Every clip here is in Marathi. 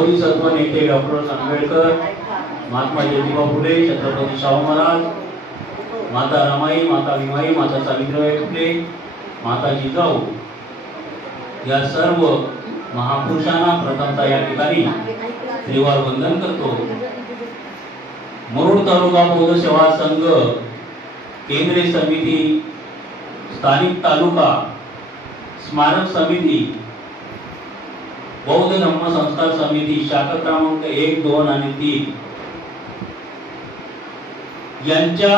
बोधिसत्व नेते डॉक्टर आंबेडकर, महात्मा ज्योतिबा फुले, छत्रपती शाहू महाराज, माता रमाई, माता भीमाई, माता सावित्रीबाई फुले, माता जिजाऊ या सर्व महापुरुषांना प्रथमतः या ठिकाणी त्रिवार वंदन करतो। मुरुड तालुका बौद्ध सेवा संघ, केंद्रीय समिती, स्थानिक तालुका स्मारक समिती, बौद्ध धम्म संस्कार समिती शाखा क्रमांक 1, 2 आणि 3 यांच्या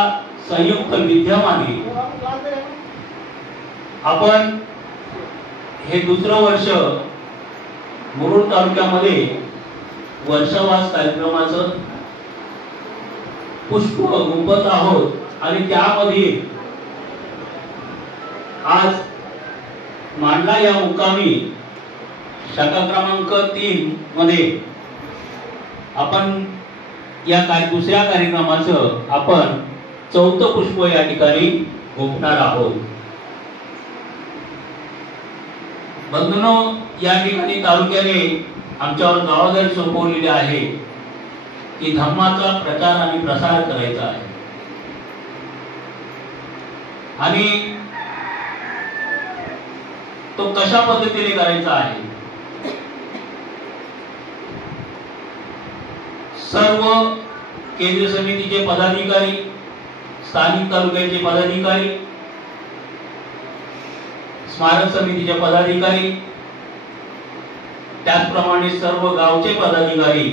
संयुक्त विद्यमाने आपण हे दुसरं वर्ष मुरुड तालुक्यामध्ये वर्षावास कार्यक्रमाचं पुष्प गुंफत आहोत आणि त्यामध्ये आज मांडला या मुक्कामी शाखा क्रमांक 3 मध्ये आपण या दुसऱ्या कार्यक्रमाचं आपण चौथं पुष्प या ठिकाणी गुंफणार आहोत। बंधूंनो, या ठिकाणी तालुक्याने आमच्यावर जबाबदारी सोपवलेली आहे की धम्माचा प्रचार आणि प्रसार करायचा आहे आणि तो कशा पद्धतीने करायचा आहे। सर्व केंद्रीय समितीचे पदाधिकारी, स्थानिक तालुक्याचे पदाधिकारी, स्मारक समितीचे पदाधिकारी, त्याचप्रमाणे सर्व गावचे पदाधिकारी,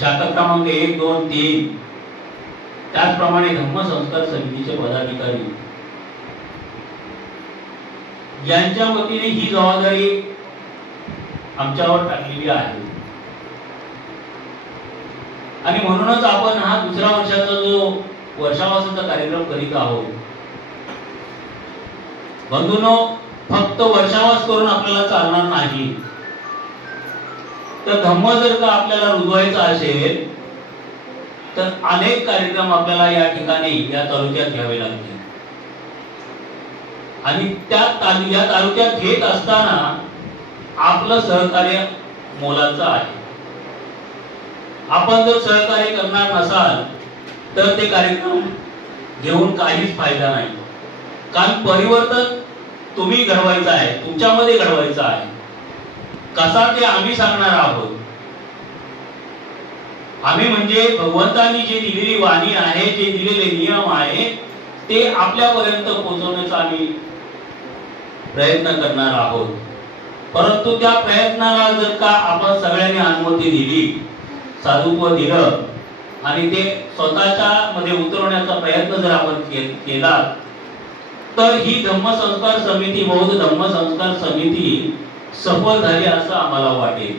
शाखा क्रमांक 1, 2, 3, त्याचप्रमाणे धम्म संस्कार समितीचे पदाधिकारी यांच्या वतीने ही जबाबदारी आमच्यावर टाकलेली आहे आणि म्हणूनच आपण हा दुसऱ्या वर्षाचा जो वर्षावासाचा कार्यक्रम करीत आहोत। बंधूंनो, फक्त वर्षावास करून आपल्याला चालणार नाही, तर धम्म जर का आपल्याला रुजवायचा असेल तर अनेक कार्यक्रम आपल्याला या ठिकाणी या तालुक्यात घ्यावे लागतील आणि त्या तालुक्यात घेत असताना आपलं सहकार्य मोलाचं आहे। आपण जर सहकार्य करणार नसाल तर ते कार्यक्रम घेऊन काहीच फायदा नाही, कारण परिवर्तन तुम्ही घडवायचं आहे, तुमच्यामध्ये घडवायचं आहे। कसा ते आम्ही सांगणार आहोत। आम्ही म्हणजे भगवंतांनी जी दिलेली वाणी आहे, जे दिलेले नियम आहे ते आपल्यापर्यंत पोहोचवण्याचा आम्ही प्रयत्न करणार आहोत। परंतु त्या प्रयत्नाला जर का आपण सगळ्यांनी अनुमती दिली, साधुत्व दिलं आणि ते स्वतःच्या मध्ये उतरवण्याचा प्रयत्न जर आपण केला तर ही धम्मसंस्कार समिती, बौद्ध धम्मसंस्कार समिती सफल झाली असं आम्हाला वाटेल।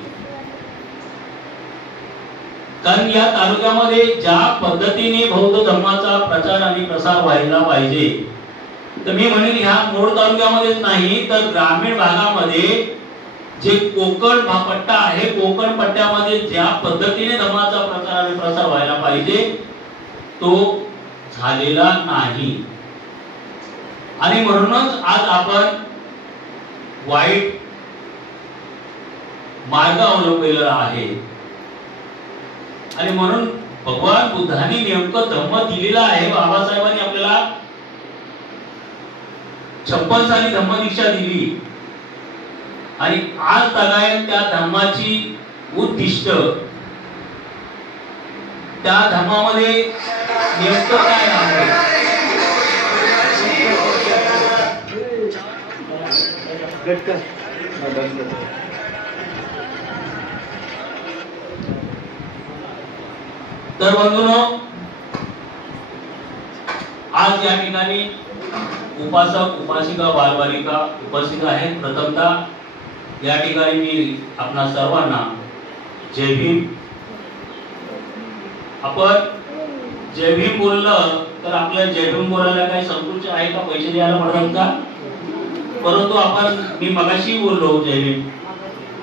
कारण या तालुक्यामध्ये ज्या पद्धतीने बौद्ध धर्माचा प्रचार आणि प्रसार व्हायला पाहिजे, तर मी म्हणेन ह्या मोड तालुक्यामध्येच नाही तर ग्रामीण भागामध्ये जे कोकण पट्टा आहे, कोकण पट्ट्यामध्ये ज्या पद्धतीने धर्माचा प्रचार आणि प्रसार व्हायला पाहिजे तो झालेला नाही आणि म्हणूनच आज आपण वाईट मार्ग अवलंबलेला आहे आणि म्हणून भगवान बुद्धांनी नेमकं धम्म दिलेला आहे। बाबासाहेबांनी आपल्याला 56 साली धम्मदीक्षा दिली आणि आज तागायत त्या धम्माची उद्दिष्ट, त्या धम्मामध्ये नेमकं काय आहे तर बंधूंनो, आज या ठिकाणी उपासक, उपासिका, बालबालिका उपस्थित आहेत। प्रथमतः या ठिकाणी मी आपणा सर्वांना जय भीम। आपण जय भीम बोललं तर आपल्या जय भीम बोलायला काही संकोच आहे का? पैसे द्यायला पडतात का? परंतु आपण, मी मगाशी बोललो जय भीम,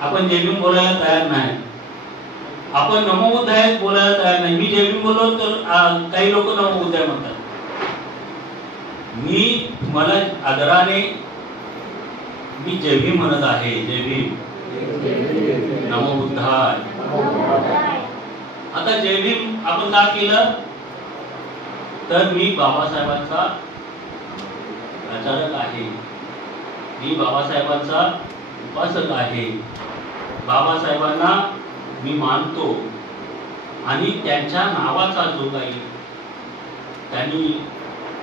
आपण जय भीम बोलायला तयार नाही, आपण नमो बुद्धाय बोलायला तयार नाही। मी जय भीम बोललो तर काही लोक नमो बुद्धाय म्हणतात। मी मला आदराने मी जय भीम म्हणत आहे, जय भीम। नमो बुद्धाय. आता जय भीम आपण का केलं? तर मी बाबासाहेबांचा प्रचारक आहे, मी बाबासाहेबांचा उपासक आहे, बाबासाहेबांना मी मानतो आणि त्यांच्या नावाचा जो काही त्यांनी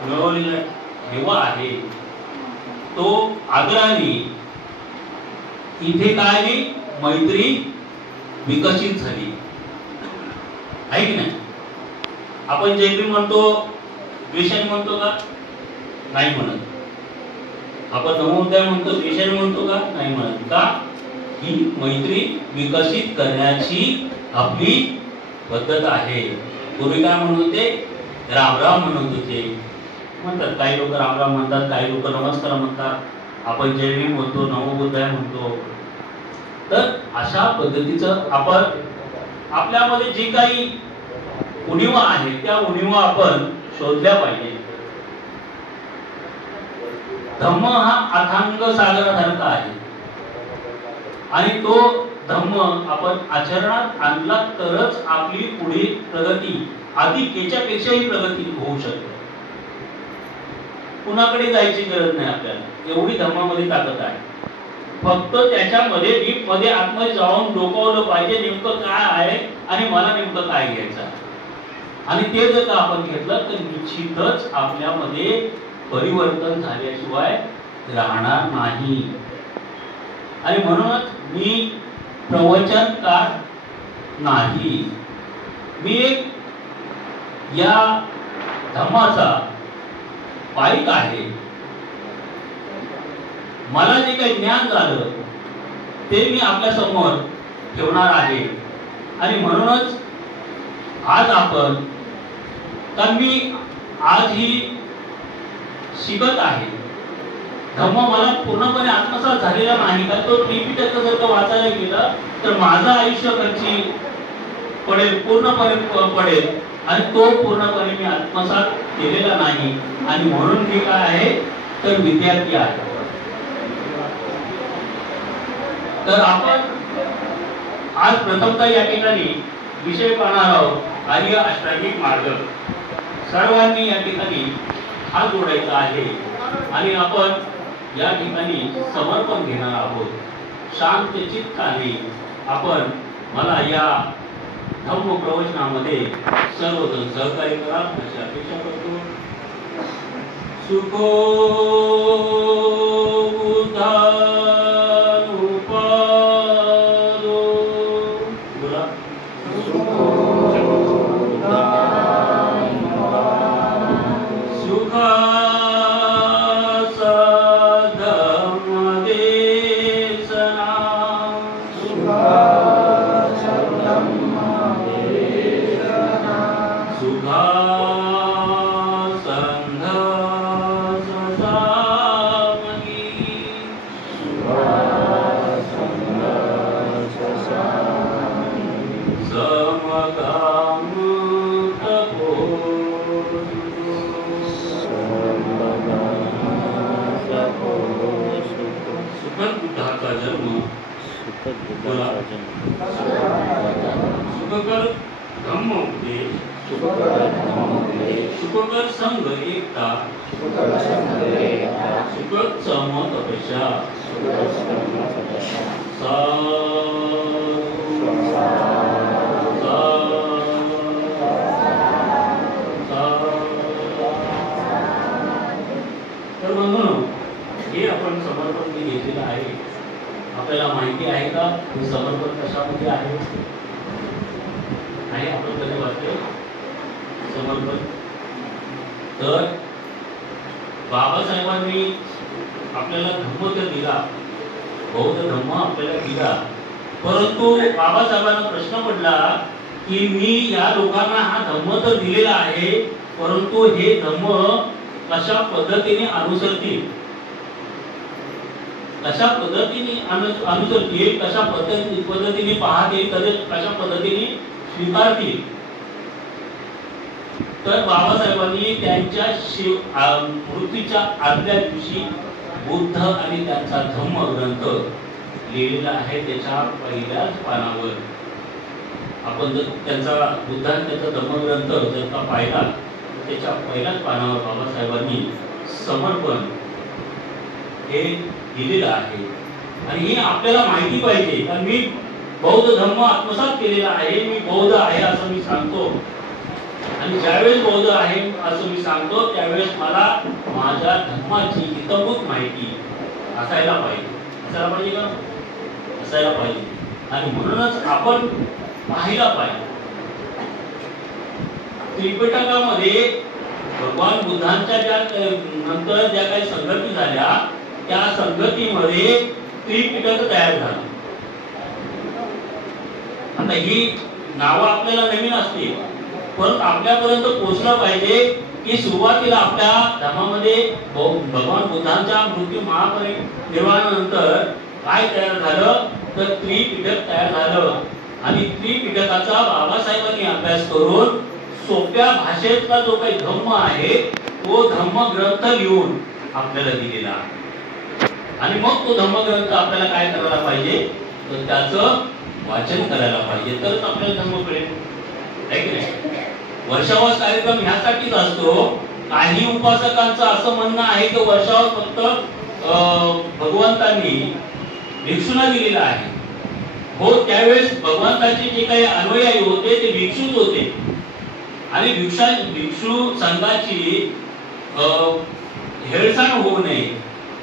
मिळवलेला ठेवा आहे तो आदराने इथे काय मैत्री विकसित झाली आहे की नाही. आपण जय भीम म्हणतो, द्वेषाने म्हणतो का? नाही म्हणत. आपण नमो बुद्धाय म्हणतो, द्वेषाने म्हणतो का? नाही म्हणत. का? ही मैत्री विकसित करण्याची आपली पद्धत आहे. पूर्वी काय म्हणत होते? राम राम म्हणत होते. म्हणतात काही लोक राम राम म्हणतात, काही लोक नमस्कार म्हणतात, आपण जय भीम म्हणतो, नमो बुद्धाय म्हणतो. तर अशा पद्धतीचं आपण आपल्यामध्ये जे काही उणिवा आहे त्या उणिवा आपण शोधल्या पाहिजे. धम्म हा अथांग सागरासारखा आहे आणि तो धम्म आपण आचरणात आणला तरच आपली पुढे प्रगती अधिक याच्यापेक्षाही प्रगती होऊ शकते. कुणाकडे जायची गरज नाही आपल्याला, एवढी धम्मामध्ये ताकद आहे. फक्त त्याच्यामध्ये डीप मध्ये आतमध्ये जाऊन डोकावलं पाहिजे नेमकं काय आहे आणि मला नेमकं काय घ्यायचं आहे. आणि ते जर का आपण घेतलं तर निश्चितच आपल्यामध्ये परिवर्तन झाल्याशिवाय राहणार नाही. आणि म्हणूनच मी प्रवचनकार नाही, मी एक या धम्माचा पाईक आहे. मला जे काही ज्ञान झालं ते मी आपल्या समोर ठेवणार आहे. आणि म्हणूनच आज आपण, तर मी आज ही शिकत आहे. धम्म मला पूर्णपणे आत्मसात झालेला नाही का तो त्रिपिटक जर का वाचायला गेलं तर माझं आयुष्य कच्ची पडेल, पूर्णपणे पडेल आणि तो पूर्णपणे मी आत्मसात केलेला नाही. आणि म्हणून मी काय आहे तर विद्यार्थी आहे. तर आपण आज प्रथमतः या ठिकाणी विषय पाहणार आहोत आर्य अष्टांगिक मार्ग. सर्वांनी या ठिकाणी हात जोडायचा आहे आणि आपण या ठिकाणी समर्पण घेणार आहोत. शांत चित्ताने आपण मला या धम्म प्रवचनामध्ये सर्वजण सहकार्य करा अशी अपेक्षा करतो. सुखो सुखकर धम्म उपदेश, सुखकर संघ एकता, सुखद सम तपस्या, तर म्हणून हे आपण समर्पण घेतलेलं आहे. आपल्याला माहिती आहे का हे समर्पण कशामध्ये आहे? आणि आपण कधी वाचले समर्पण? तर बाबासाहेबांनी आपल्याला धम्म तर दिला, बौद्ध धम्म आपल्याला दिला, परंतु बाबासाहेबांना प्रश्न पडला की मी या लोकांना हा धम्म तर दिलेला आहे, परंतु हे धम्म कशा पद्धतीने अनुसरतील, कशा पद्धतीने अनुसरतील, कशा पद्धतीने पाहतील, कशा पद्धतीने स्वीकारतील. तर बाबासाहेबांनी त्यांच्या मृत्यूच्या आदल्या दिवशी बुद्ध आणि त्यांचा धम्म ग्रंथ लिहिलेलं आहे त्याच्या पहिल्याच पानावर आपण जर त्यांचा बुद्धांचा धम्मग्रंथ जर का पाहिला तर त्याच्या पहिल्याच पानावर बाबासाहेबांनी समर्पण हे दिलेलं आहे. आणि हे आपल्याला माहिती पाहिजे, कारण मी बौद्ध धर्म आत्मसात केलेला आहे, मी बौद्ध आहे असं मी सांगतो. आणि ज्यावेळेस बौद्ध आहे असं मी सांगतो त्यावेळेस मला माझ्या धर्माची हितभूत माहिती असायला पाहिजे. असायला पाहिजे का? असायला पाहिजे. आणि म्हणूनच आपण पाहायला पाहिजे. त्रिपिटकामध्ये भगवान बुद्धांच्या ज्या नंतर ज्या काही संगती झाल्या त्या संगतीमध्ये त्रिपिटक तयार झालं. आता ही नावं आपल्याला नवीन असते, पण आपल्यापर्यंत पोहोचलं पाहिजे की सुरुवातीला आपल्या धर्मामध्ये भगवान बुद्धांच्या मृत्यू महापरिनिर्वाणानंतर काय तयार झालं तर त्रिपिटक तयार झालं. आणि त्रिपिटकाचा बाबासाहेबांनी अभ्यास करून सोप्या भाषेतला जो काही धम्म आहे तो धम्मग्रंथ लिहून आपल्याला दिलेला आहे. आणि मग तो धम्मग्रंथ आपल्याला काय करायला पाहिजे तर त्याचं वाचन करायला पाहिजे, तरच आपल्याला धम्म कळेल. आहे की नाही? वर्षावास कार्यक्रम ह्यासाठीच असतो. काही उपासकांचं असं म्हणणं आहे की वर्षावास फक्त भगवंतांनी भिक्षूंना दिलेला आहे. हो, त्यावेळेस भगवंताचे जे काही अनुयायी होते ते भिक्षूच होते. आणि भिक्षू संघाची हेळसाण होऊ नये,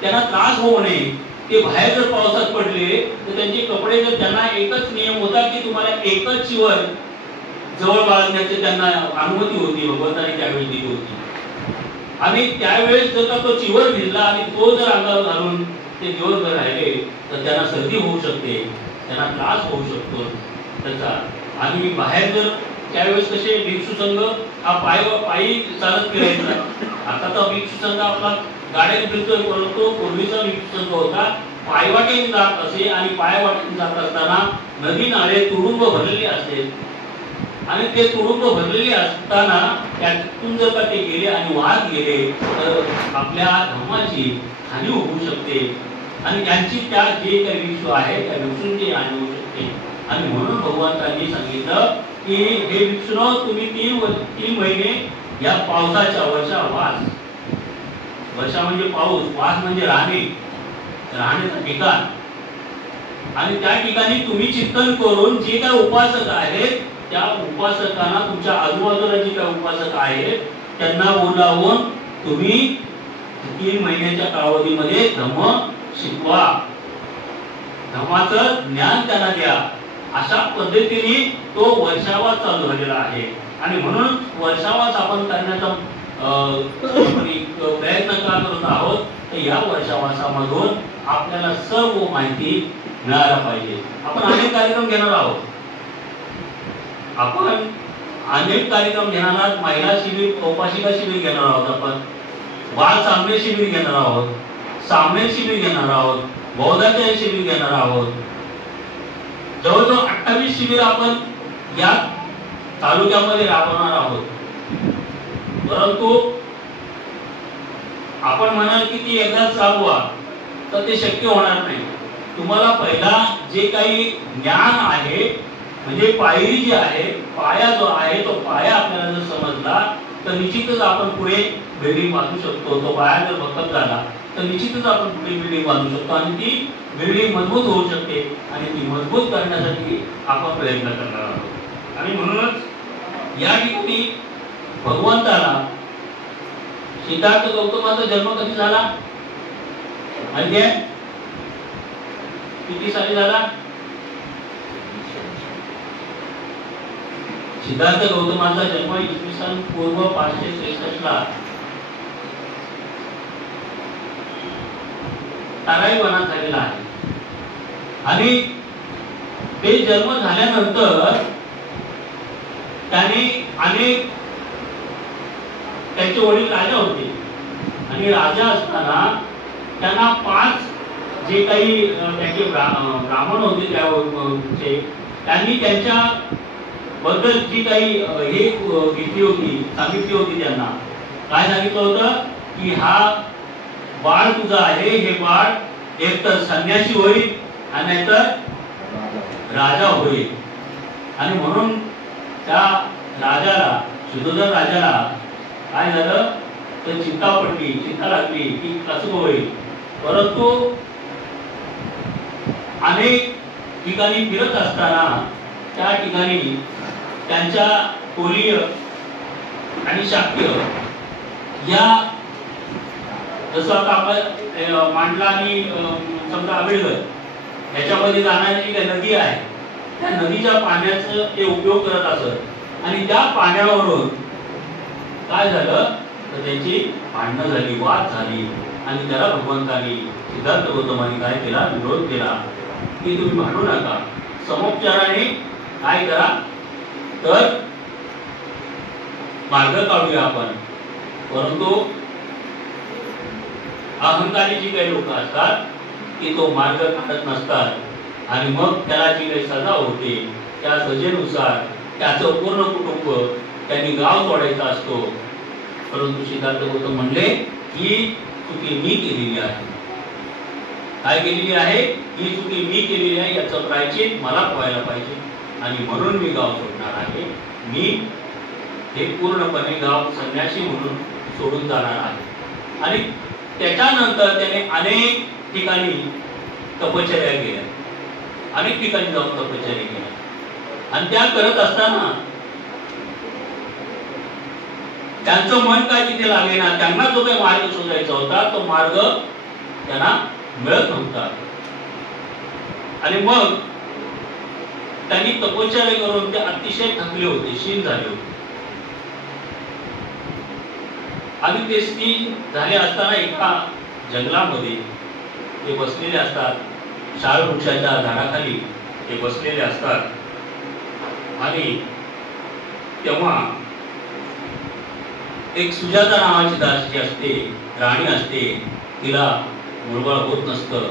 त्यांना त्रास होऊ नये. ते बाहेर जर पावसात पडले तर त्यांचे कपडे जर, त्यांना एकच नियम होता की तुम्हाला एकच चिवर जवळ बाळगण्याची त्यांना अनुमती होती, भगवंताने त्यावेळी दिली होती. आणि त्यावेळेस जर का तो चिवर भिजला आणि तो जर अंगावर घालून ते दिवसभर राहिले तर त्यांना सर्दी होऊ शकते, त्यांना त्रास होऊ शकतो त्याचा. आणि बाहेर जर त्यावेळेस कसे भिक्षू संघ हा पायी चालत फिरायचा. आता तर भिक्षू संघ आपला गाड्यात फिरतोय, परंतु पूर्वीचा भिक्षू संघ होता पायवाटेने जात असे. आणि पायवाटेने जात असताना नदी नाले तुडुंब भरलेले असते. आणि ते तुडुंब भरलेले असताना त्यातून जर का ते गेले आणि वाहत गेले तर आपल्या धर्माची हानी होऊ शकते. आणि त्यांची त्या जे काही भिक्षू आहे त्या भिक्षूंची हानी होऊ शकते. आणि म्हणून भगवंतांनी सांगितलं की हे भिक्षूंनो, तुम्ही 3 महिने या पावसाच्या वर्षा म्हणजे पाऊस, वास म्हणजे राहण्याचं ठिकाण. आणि त्या ठिकाणी तुम्ही चिंतन करून जे काही उपासक आहेत त्या उपासकांना, तुमच्या आजूबाजूला जे काही उपासक आहेत त्यांना बोलावून तुम्ही 3 महिन्याच्या कालावधीमध्ये धम्म शिकवा, धम्माचं ज्ञान त्यांना द्या. अशा पद्धतीने तो वर्षावास चालू झालेला आहे. आणि म्हणून वर्षावास आपण करण्याचा प्रयत्न का करत आहोत तर या वर्षावासामधून आपल्याला सर्व माहिती मिळायला पाहिजे. आपण अनेक कार्यक्रम घेणार आहोत. महिला शिबिर, उपासिका शिबिर घेणार आहोत. आपण बाळ सामने शिबिर घेणार आहोत, सामने शिबिर घेणार आहोत, बौद्धाचे शिबिर घेणार आहोत. जवळजवळ 28 शिबिर आपण या तालुक्यामध्ये राबवणार आहोत. परंतु आपण म्हणाल की ती एकदाच राबवा तर ते शक्य होणार नाही. तुम्हाला पहिला जे काही ज्ञान आहे म्हणजे पायरी जी आहे, पाया जो आहे तो पाया आपल्याला जर समजला तर निश्चितच आपण पुढे बिल्डिंग बांधू शकतो. तो पाया जर भक्कम झाला तर निश्चितच आपण पुढे बिल्डिंग बांधू शकतो आणि ती बिल्डिंग मजबूत होऊ शकते. आणि ती मजबूत करण्यासाठी आपण प्रयत्न करणार आहोत. आणि म्हणूनच या ठिकाणी भगवंताला सिद्धार्थ गौतमाचा जन्म कधी झाला माहिती आहे? किती साली झाला? सिद्धार्थ गौतमाचा जन्म इसवी सन पूर्व 563 ला ताराई वनात झालेला आहे. आणि ते जन्म झाल्यानंतर त्याने अनेक, त्यांचे वडील राजा होते आणि राजा असताना त्यांना 5 जे काही त्यांचे ब्राह्मण होते त्याचे, त्यांनी त्यांच्या बद्दल जी काही हे घेतली होती, सांगितली होती, त्यांना काय सांगितलं होतं की हा बाळ तुझा आहे, हे बाळ एकतर संन्यासी होईल आणि नाहीतर राजा होईल. आणि म्हणून त्या राजाला, शुद्धोधन राजाला काय झालं तर चिंता पडली, चिंता लागली की कसं होईल. परंतु अनेक ठिकाणी फिरत असताना त्या ठिकाणी त्यांच्या कोलीय आणि शाक्य या, जसं आता आपण मांडला आणि समजा आंबेडकर याच्यामध्ये जाणारी जी काही नदी आहे त्या नदीच्या पाण्याचा ते उपयोग करत असत. आणि त्या पाण्यावरून काय झालं तर त्याची भांडणं झाली, वाद झाली. आणि त्याला भगवंतांनी, सिद्धार्थ गौतमांनी काय केला, विरोध केला की तुम्ही भांडू नका, समोपचाराने काय करा तर मार्ग काढूया आपण. परंतु अहंकारी जी काही लोक असतात की तो मार्ग काढत नसतात आणि मग त्याला जी काही सजा होते त्या सजेनुसार त्याचं पूर्ण कुटुंब त्यांनी गाव सोडायचा असतो. परंतु सिद्धार्थ गौतम म्हणले ही चुकी मी केलेली आहे. काय केलेली आहे? ही चुकी मी केलेली आहे, याचं प्रायश्चित मला व्हायला पाहिजे आणि म्हणून मी गाव सोडणार आहे. मी हे पूर्णपणे गाव संन्यासी म्हणून सोडून जाणार आहे. आणि त्याच्यानंतर त्याने अनेक ठिकाणी तपश्चर्या केल्या, अनेक ठिकाणी जाऊन तपश्चर्या केल्या. आणि त्या करत असताना त्यांचं मन काय तिथे लागेना. त्यांना जो काही मार्ग शोधायचा होता तो मार्ग त्यांना मिळत नव्हता. आणि मग त्यांनी तपश्चर्या करून ते अतिशय थकले होते, क्षीण झाले होते. आणि ते क्षीण झाले असताना एका जंगलामध्ये ते बसलेले असतात, शाळ वृक्षाच्या झाडाखाली ते बसलेले असतात. आणि तेव्हा एक सुजाता नावाची दासी असते, राणी असते, तिला मुलबाळ होत नसतं.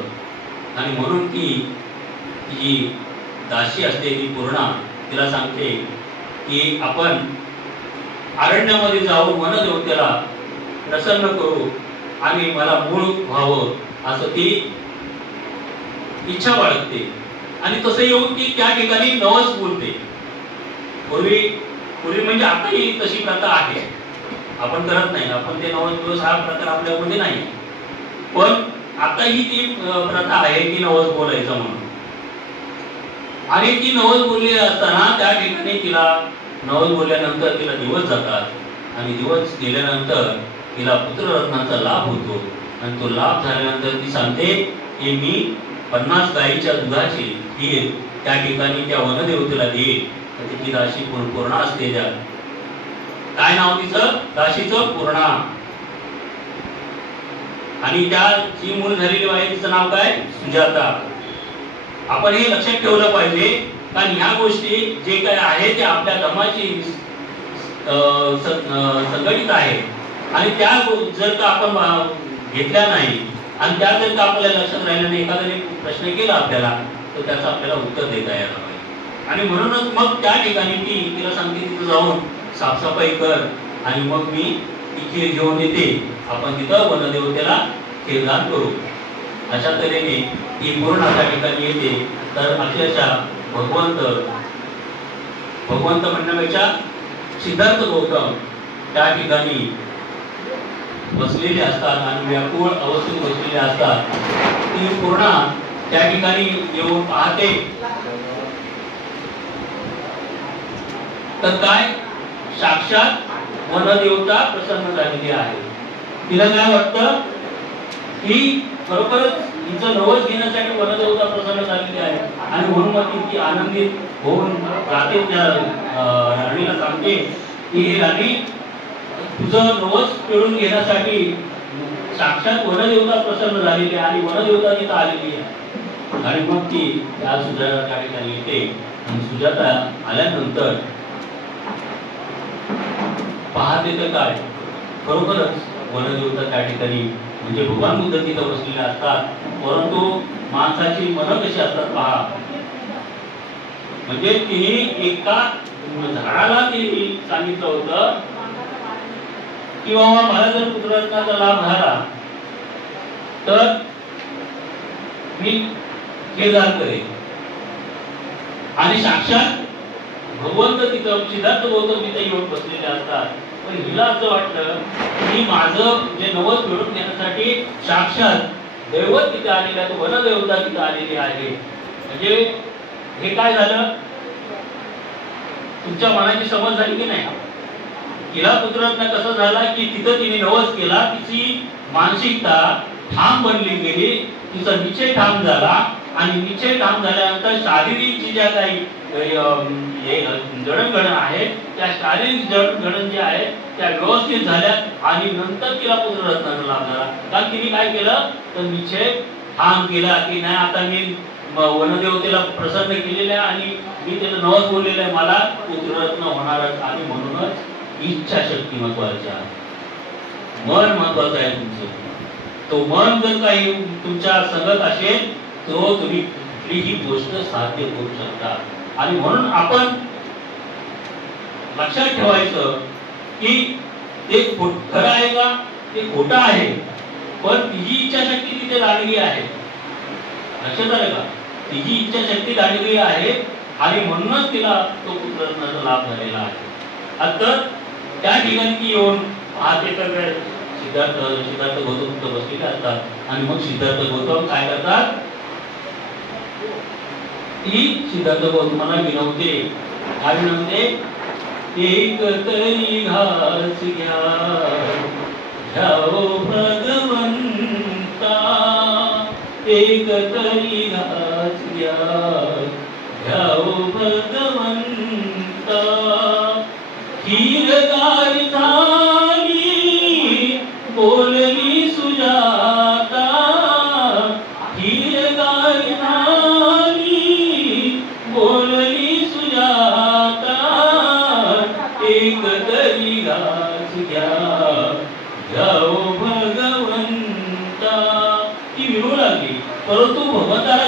आणि म्हणून ती जी दासी असते ती पूर्णा तिला सांगते की आपण अरण्यामध्ये जाऊन वनदेवतेला प्रसन्न करू आणि मला मूळ व्हावं असं ती इच्छा बाळगते. आणि तसं येऊन ती त्या ठिकाणी नवस बोलते. पूर्वी म्हणजे आताही तशी प्रथा आहे, आपण करत नाही, आपण ते नवस दिवस हा प्रकार आपल्यामध्ये नाही. पण आताही ती प्रथा आहे की नवस बोलायचं म्हणून. आणि ती नवस बोलली असताना त्या ठिकाणी तिला नवस बोलल्यानंतर तिला दिवस जातात आणि दिवस गेल्यानंतर तिला पुत्ररत्नाचा लाभ होतो. आणि तो लाभ झाल्यानंतर ती सांगते की मी 50 गायीच्या दुधाची खीर त्या ठिकाणी त्या वनदेवतेला देईल. तर तिची दासी पूर्णा असते. त्या काय नाव तिचं? दासीचं पूर्णा. आणि त्या जी मूल झालेली आहे तिचं नाव काय? सुजाता. आपण हे लक्षात ठेवलं पाहिजे कारण ह्या गोष्टी जे काय आहे ते आपल्या धर्माची संघटित आहे. आणि त्या जर का आपण घेतल्या नाही आणि त्या जर का आपल्याला लक्षात राहिल्या नाही, एखाद्याने प्रश्न केला आपल्याला तर त्याचं आपल्याला उत्तर देता यायला पाहिजे. आणि म्हणूनच मग त्या ठिकाणी तिला सांगते तिथं जाऊन साफसफाई कर आणि मग मी ती खीर घेऊन येते, आपण तिथं वनदेवतेला खीरदान करू. अशा तऱ्हेने ती पूर्ण त्या ठिकाणी येते. तर अक्षरशः भगवंत म्हणण्यापेक्षा सिद्धार्थ गौतम त्या ठिकाणी बसलेले असतात आणि व्याकुळ अवस्थेत बसलेले असतात. ती पूर्ण त्या ठिकाणी येऊन पाहते तर काय साक्षात वनदेवता प्रसन्न झालेली आहे. तिला काय वाटतं की खरोखरच हिचं नवस घेण्यासाठी वनदेवता प्रसन्न झालेली आहे. आणि म्हणून मग ती आनंदित होऊन जाते त्या राणीला सांगते की हे राणी तुझं नवस पेळून घेण्यासाठी साक्षात वनदेवता प्रसन्न झालेली आहे आणि वनदेवता तिथं आलेली आहे. आणि मग ती त्या सुजाता त्या ठिकाणी येते. आणि सुजाता आल्यानंतर पाहते तर काय खरोखरच वनदेवता त्या ठिकाणी म्हणजे भगवान बुद्ध तिथं बसलेले असतात. परंतु माणसाची मनं कशी असतात पहा. म्हणजे तिने एका झाडाला तिने सांगितलं होतं की बाबा मला जर पुत्ररत्नाचा लाभ झाला तर मी केदार करे. आणि साक्षात भगवंत तिथं सिद्धार्थ गौतम तिथे येऊन बसलेले असतात. पण हिला असं वाटलं की माझं जे नवस मिळवून घेण्यासाठी साक्षात दैवत तिथे आलेले आहे, वनदेवता तिथे आलेली आहे. म्हणजे हे काय झालं, तुमच्या मनाची समज झाली की नाही? तिला पुत्ररत्न कसं झाला की तिथं तिने नवस केला, तिची मानसिकता ठाम बनली गेली, तिचा निश्चय ठाम झाला. आणि निश्चय ठाम झाल्यानंतर शारीरिक जी ज्या काही जडणघडण आहे त्या शारीरिक जडणघडण जे आहे त्या व्यवस्थित झाल्या. आणि नंतर तिला पुत्ररत्नाचा लाभ झाला. कारण तिने काय केलं तर निश्चय ठाम केला की नाही, आता मी वनदेवतेला प्रसन्न केलेलं आहे आणि मी त्याला नवस बोललेलं आहे, मला पुत्ररत्न होणारच. आणि म्हणूनच इच्छाशक्ती महत्वाची आहे, मन महत्वाचं आहे तुमचं. तो मन जर काही तुमच्या संगत असेल तो तुम्ही कुठलीही गोष्ट साध्य करू शकता. आणि म्हणून आपण लक्षात ठेवायचं की ते खरं आहे का ते खोटं आहे, पण तिची इच्छाशक्ती तिथे लागली आहे. लक्षात आलं का? तिची इच्छाशक्ती लागली आहे आणि म्हणूनच तिला तो पुत्ररत्नाचा लाभ झालेला आहे. तर त्या ठिकाणी ती येऊन पाहते तर सिद्धार्थ गौतम बसलेले असतात. आणि मग सिद्धार्थ गौतम काय करतात, ती सिद्धार्थ गौतमाला विनवते. काय विनवते? एक तरी घास घ्या घ्याओ भगवंता, एक तरी घास घ्या घ्याओ भगवंता. खीरगार झाली बोलली सुजाता, खीरगार झाली बोलली सुजाता. एक तरी घास घ्या घ्याओ भगवंता. ती विरू लागली. परंतु भगवंताला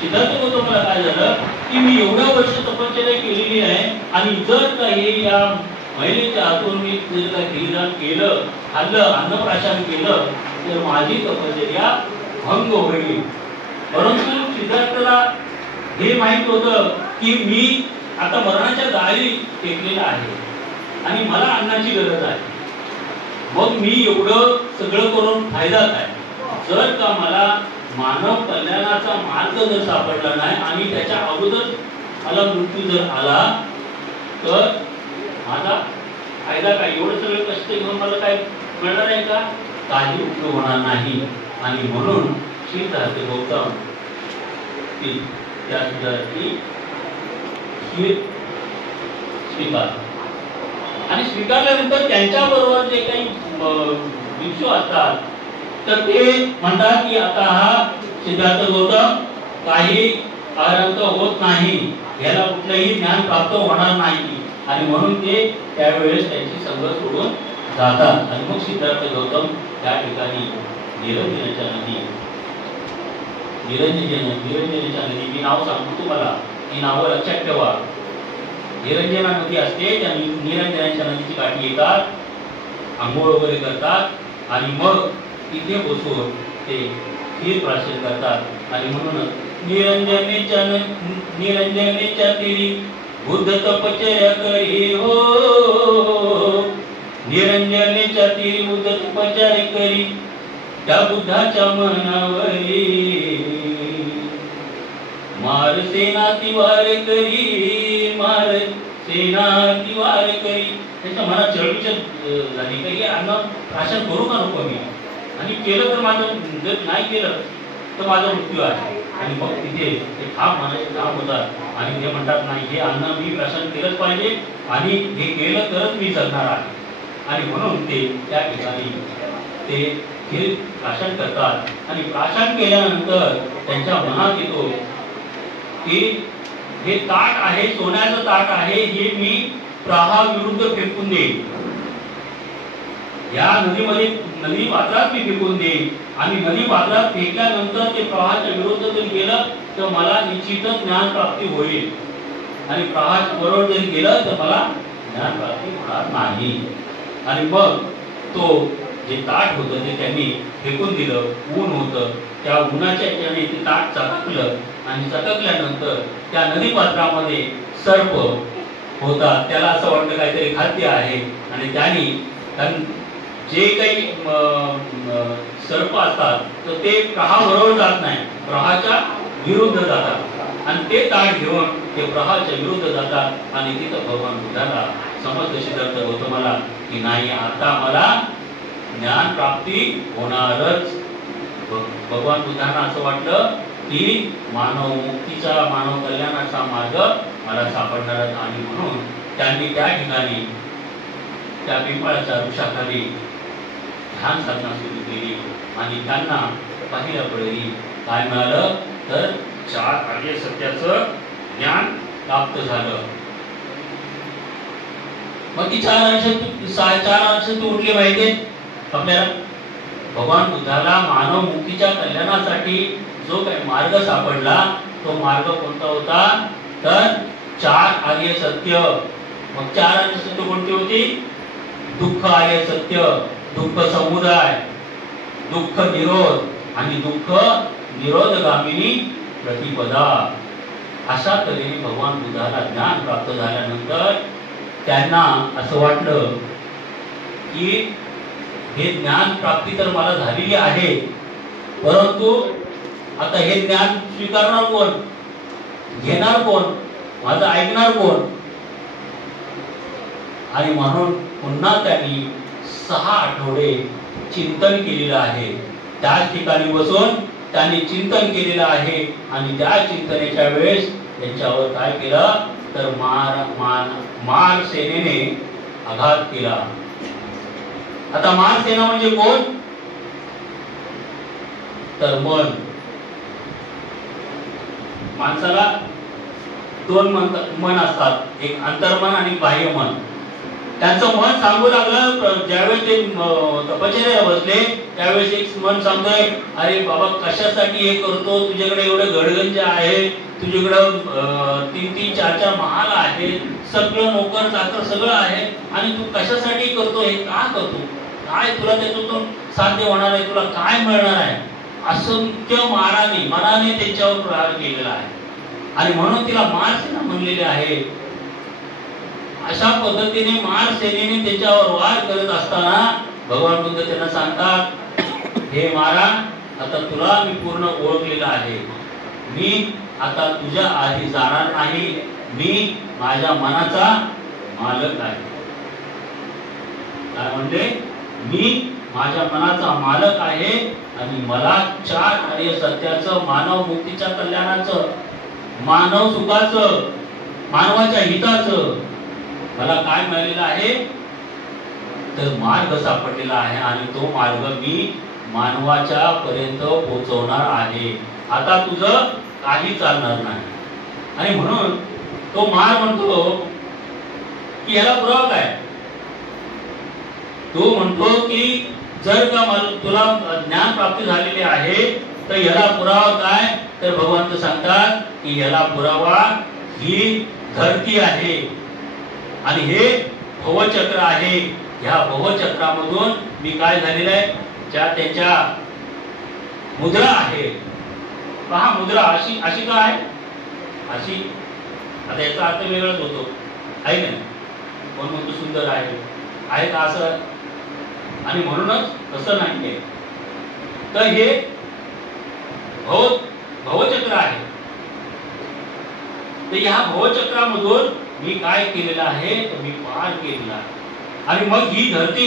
सिद्धार्थ गौतमाला काय झालं की मी एवढ्या वर्ष तपश्चर्या केलेली आहे आणि जर काही या महिलेच्या हातून मी जर काही बलिदान केलं, खाल्लं, अन्नप्राशन केलं तर माझी तपश्चर्या भंग होईल. परंतु सिद्धार्थला हे माहित होतं की मी आता मरणाच्या दारी टेकलेला आहे आणि मला अन्नाची गरज आहे. मग मी एवढं सगळं करून फायदा काय, जर का मला मानव कल्याणाचा मार्ग जर सापडला नाही आणि त्याच्या अगोदर मला मृत्यू जर आला तर माझा फायदा काय? एवढं सगळं कष्ट घेऊन मला काय मिळणार आहे का? काही उपयोग होणार नाही. आणि म्हणून सिद्धार्थ गौतम त्या सिद्धार्थी स्वीकार आणि स्वीकारल्यानंतर त्यांच्या बरोबर जे काही भिक्षू असतात तर ते म्हणतात की आता हा सिद्धार्थ गौतम काही आरंभ होत नाही, याला कुठलंही ज्ञान प्राप्त होणार नाही. आणि म्हणून ते त्यावेळेस त्यांची संगत सोडून जातात. आणि मग सिद्धार्थ गौतम त्या ठिकाणी निरंजनाच्या नदी, मी नाव सांगतो तुम्हाला, ही नावं लक्षात ठेवा. निरंजना नदी असते, त्या निरंजनाच्या नदीची काठी येतात, आंघोळ वगैरे करतात आणि मग तिथे बसून ते खीर प्राशन करतात. आणि म्हणून निरंजनेच्या तीरी बुद्ध तपश्चर्या करी हो, निरंजनेच्या तीरी बुद्ध तपश्चर्या करी, त्या बुद्धाच्या मनावरी मार सेना तिवार करी, मार सेना तिवार करी. त्याच्या मनात चळवळीच्या झाली काही अन्न प्राशन करू का नको मी, आणि केलं तर माझं, जर नाही केलं तर माझा मृत्यू आहे. आणि मग तिथे ते ठाम मनाचे ठाम होतात आणि ते म्हणतात नाही, हे अन्न मी प्राशन केलंच पाहिजे आणि हे केलं तरच मी जगणार आहे. आणि म्हणून ते त्या ठिकाणी ते हे प्राशन करतात. आणि प्राशन केल्यानंतर त्यांच्या मनात येतो की हे ताट आहे, सोन्याचं ताट आहे, हे मी प्रवाहाविरुद्ध फेकून देईन, या नदी पात्रात मी फेकून देईन. आणि नदी पात्रात फेकल्यानंतर ते प्रवाहाच्या विरुद्ध जर गेलं तर मला निश्चितच ज्ञान प्राप्ती होईल, आणि प्रवाहाच्या बरोबर जर गेलं तर मला ज्ञान प्राप्ती होणार नाही. आणि मग तो जे ताट होतं ते त्यांनी फेकून दिलं. ऊन होतं, त्या उन्हाच्या याने ते ताट चाकलं आणि चटकल्यानंतर त्या नदी पात्रामध्ये सर्प होता. त्याला असं वाटलं काहीतरी खाद्य आहे आणि त्याने जे काही सर्प असतात तर ते प्रहाबरोबर जात नाही, प्रहाच्या विरुद्ध जातात आणि ते ताट घेऊन ते प्रहाच्या विरुद्ध जातात आणि तिथं भगवान बुद्धाला समजतं सिद्धार्थ गौतमाला की नाही, आता मला ज्ञान प्राप्ती होणारच. भगवान बुद्धांना असं वाटलं की मानव मुक्तीचा, मानव कल्याणाचा मार्ग मला सापडणारच आणि म्हणून त्यांनी त्या ठिकाणी त्या पिंपळाच्या वृक्षाखाली ध्यान साधना सुरू केली आणि त्यांना पहिल्या वेळी काय मिळालं तर 4 आर्य सत्याचं ज्ञान प्राप्त झालं. मग ती 4 आर्य सत्य उठले पाहिजे आपल्याला. भगवान बुद्धाला मानव मुक्तीच्या कल्याणासाठी जो काही मार्ग सापडला तो मार्ग कोणता होता तर 4 आर्य सत्य. मग 4 आर्य सत्य कोणती होती? दुःख आर्य सत्य, दुःख समुदाय, दुःख निरोध आणि दुःख निरोधगामिनी प्रतिपदा. अशा तऱ्हेने भगवान बुद्धाला ज्ञान प्राप्त झाल्यानंतर त्यांना असं वाटलं की हे ज्ञान प्राप्ती तर मला झालेली आहे, परंतु आता हे ज्ञान स्वीकारणार कोण, घेणार कोण, माझं ऐकणार कोण? आणि म्हणून पुन्हा त्यांनी 6 आठवडे चिंतन केलेलं आहे. त्याच ठिकाणी बसून त्यांनी चिंतन केलेलं आहे आणि त्या चिंतनेच्या वेळेस त्यांच्यावर काय केलं तर मार सेनेने आघात केला. आता मार सेना म्हणजे कोण तर मन. माणसाला 2 मन असतात, एक अंतर्मन आणि बाह्य मन. त्यांचं मन सांगू लागलं, ज्यावेळेस ते तपश्चर्याला बसले त्यावेळेस एक मन सांगतोय अरे बाबा कशासाठी हे करतो, तुझ्याकडे एवढं गडगंज आहे, तुझ्याकडं 3-3, 4-4 महाल आहेत, सगळं नोकर चाकर सगळं आहे आणि तू कशासाठी करतो, हे का करतो, काय तुला त्याच्यातून साध्य होणार आहे, तुला काय मिळणार आहे? असंख्य मनाने त्यांच्यावर प्रहार केलेला आहे आणि म्हणून तिला मार सेना म्हणलेले आहे. अशा पद्धतीने मार सेनेने त्याच्यावर वार करत असताना भगवान बुद्ध त्यांना सांगतात, हे मारा, आता तुला मी पूर्ण ओळखलेला आहे, मी आता तुझ्या आधी जाणार नाही, मी माझ्या मनाचा मालक आहे. काय म्हणले? मी माझ्या मनाचा मालक आहे आणि मला 4 आर्य सत्याचं, मानव मुक्तीच्या कल्याणाचं, मानव सुखाचं, मानवाच्या हिताचं मला काय मिळालेलं आहे तर मार्ग सापडलेला आहे आणि तो मार्ग मी मानवाच्या पर्यंत पोहोचवणार आहे. आता तुझं काही चालणार नाही. आणि म्हणून तो मार म्हणतो की याला पुरावा काय? तो म्हणतो की जर का तुला ज्ञान प्राप्ती झालेली आहे तर याला पुरावा काय तर भगवंत सांगतात की याला पुरावा ही धरती आहे आणि हे भवचक्र आहे. ह्या भवचक्रामधून मी काय झालेलं आहे, ज्या त्याच्या मुद्रा आहे पहा, मुद्रा अशी काय अशी, आता याचा अर्थ वेगळाच होतो आहे ना. कोण म्हणतो सुंदर आहे का असं, आणि म्हणूनच तसं नाही. तर हे भवचक्र आहे. तर ह्या भवचक्रामधून मी काय केलेलं आहे तर मी पार केलेला आहे. आणि मग ही धरती,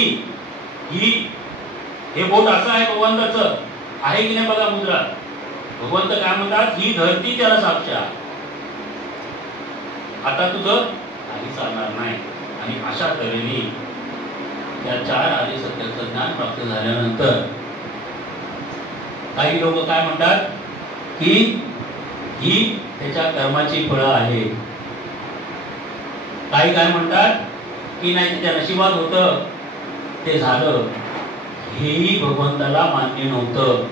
हे बोट असं आहे भगवंताचं आहे की नाही बघा मुद्रा. भगवंत काय म्हणतात, ही धरती त्याला साक्षात, आता तुझं काही चालणार नाही. आणि अशा तऱ्हेने त्या 4 आर्य सत्याचं ज्ञान प्राप्त झाल्यानंतर काही लोक काय म्हणतात की ही त्याच्या कर्माची फळं आहे. काही काय म्हणतात की नाही त्याच्या नशिबात होतं ते झालं. हेही भगवंताला मान्य नव्हतं.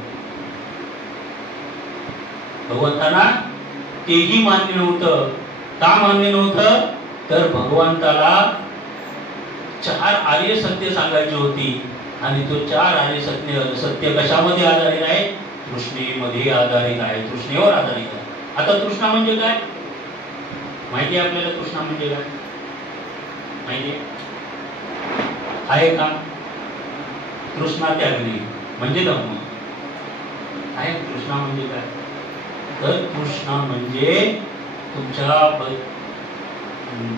भगवंताला तेही मान्य नव्हतं. का मान्य नव्हतं तर भगवंताला 4 आर्य सत्य सांगायची होती आणि तो 4 आर्य सत्य कशामध्ये आधारित आहे? तृष्णेमध्ये आधारित आहे, तृष्णेवर आधारित आहे. आता तृष्णा म्हणजे काय माहिती आहे आपल्याला? तृष्णा म्हणजे काय माहिती आहे का? तृष्णा त्यागणे म्हणजे धम्म आहे. तृष्णा म्हणजे काय? तर तृष्णा म्हणजे तुमच्या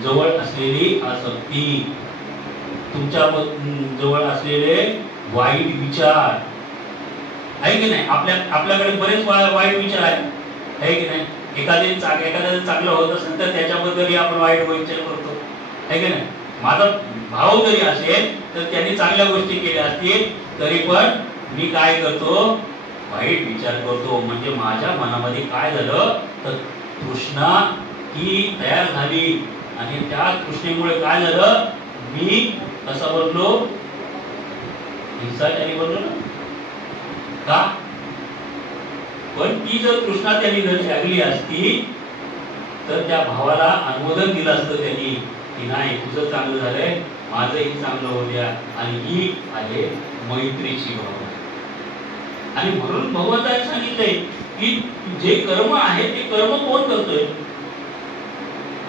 जवळ असलेली आसक्ती, तुमच्या जवळ असलेले वाईट विचार आहे की नाही? आपल्याकडे बरेच वाईट विचार आहे की नाही? एखाद्याचं चांगलं होत असेल तर त्याच्याबद्दलही आपण वाईट विचार करतो आहे की नाही? माझा भाऊ जरी असेल तर त्यांनी चांगल्या गोष्टी केल्या असतील तरी पण मी काय करतो? वाईट विचार करतो. म्हणजे माझ्या मनामध्ये काय झालं तर तृष्णा ही तयार झाली आणि त्या तृष्णेमुळे काय झालं? मी कसा बनलो? हिंसाचारी बनलो ना का? पण ती जर तृष्णा त्यांनी जर त्यागली असती तर त्या भावाला अनुमोदन दिलं असतं त्यांनी की नाही तुझं चांगलं झालंय, माझंही चांगलं होऊ द्या. आणि ही आहे मैत्रीची भावना. आणि म्हणून भगवंताने सांगितलंय की जे कर्म आहे ते कर्म कोण करतोय?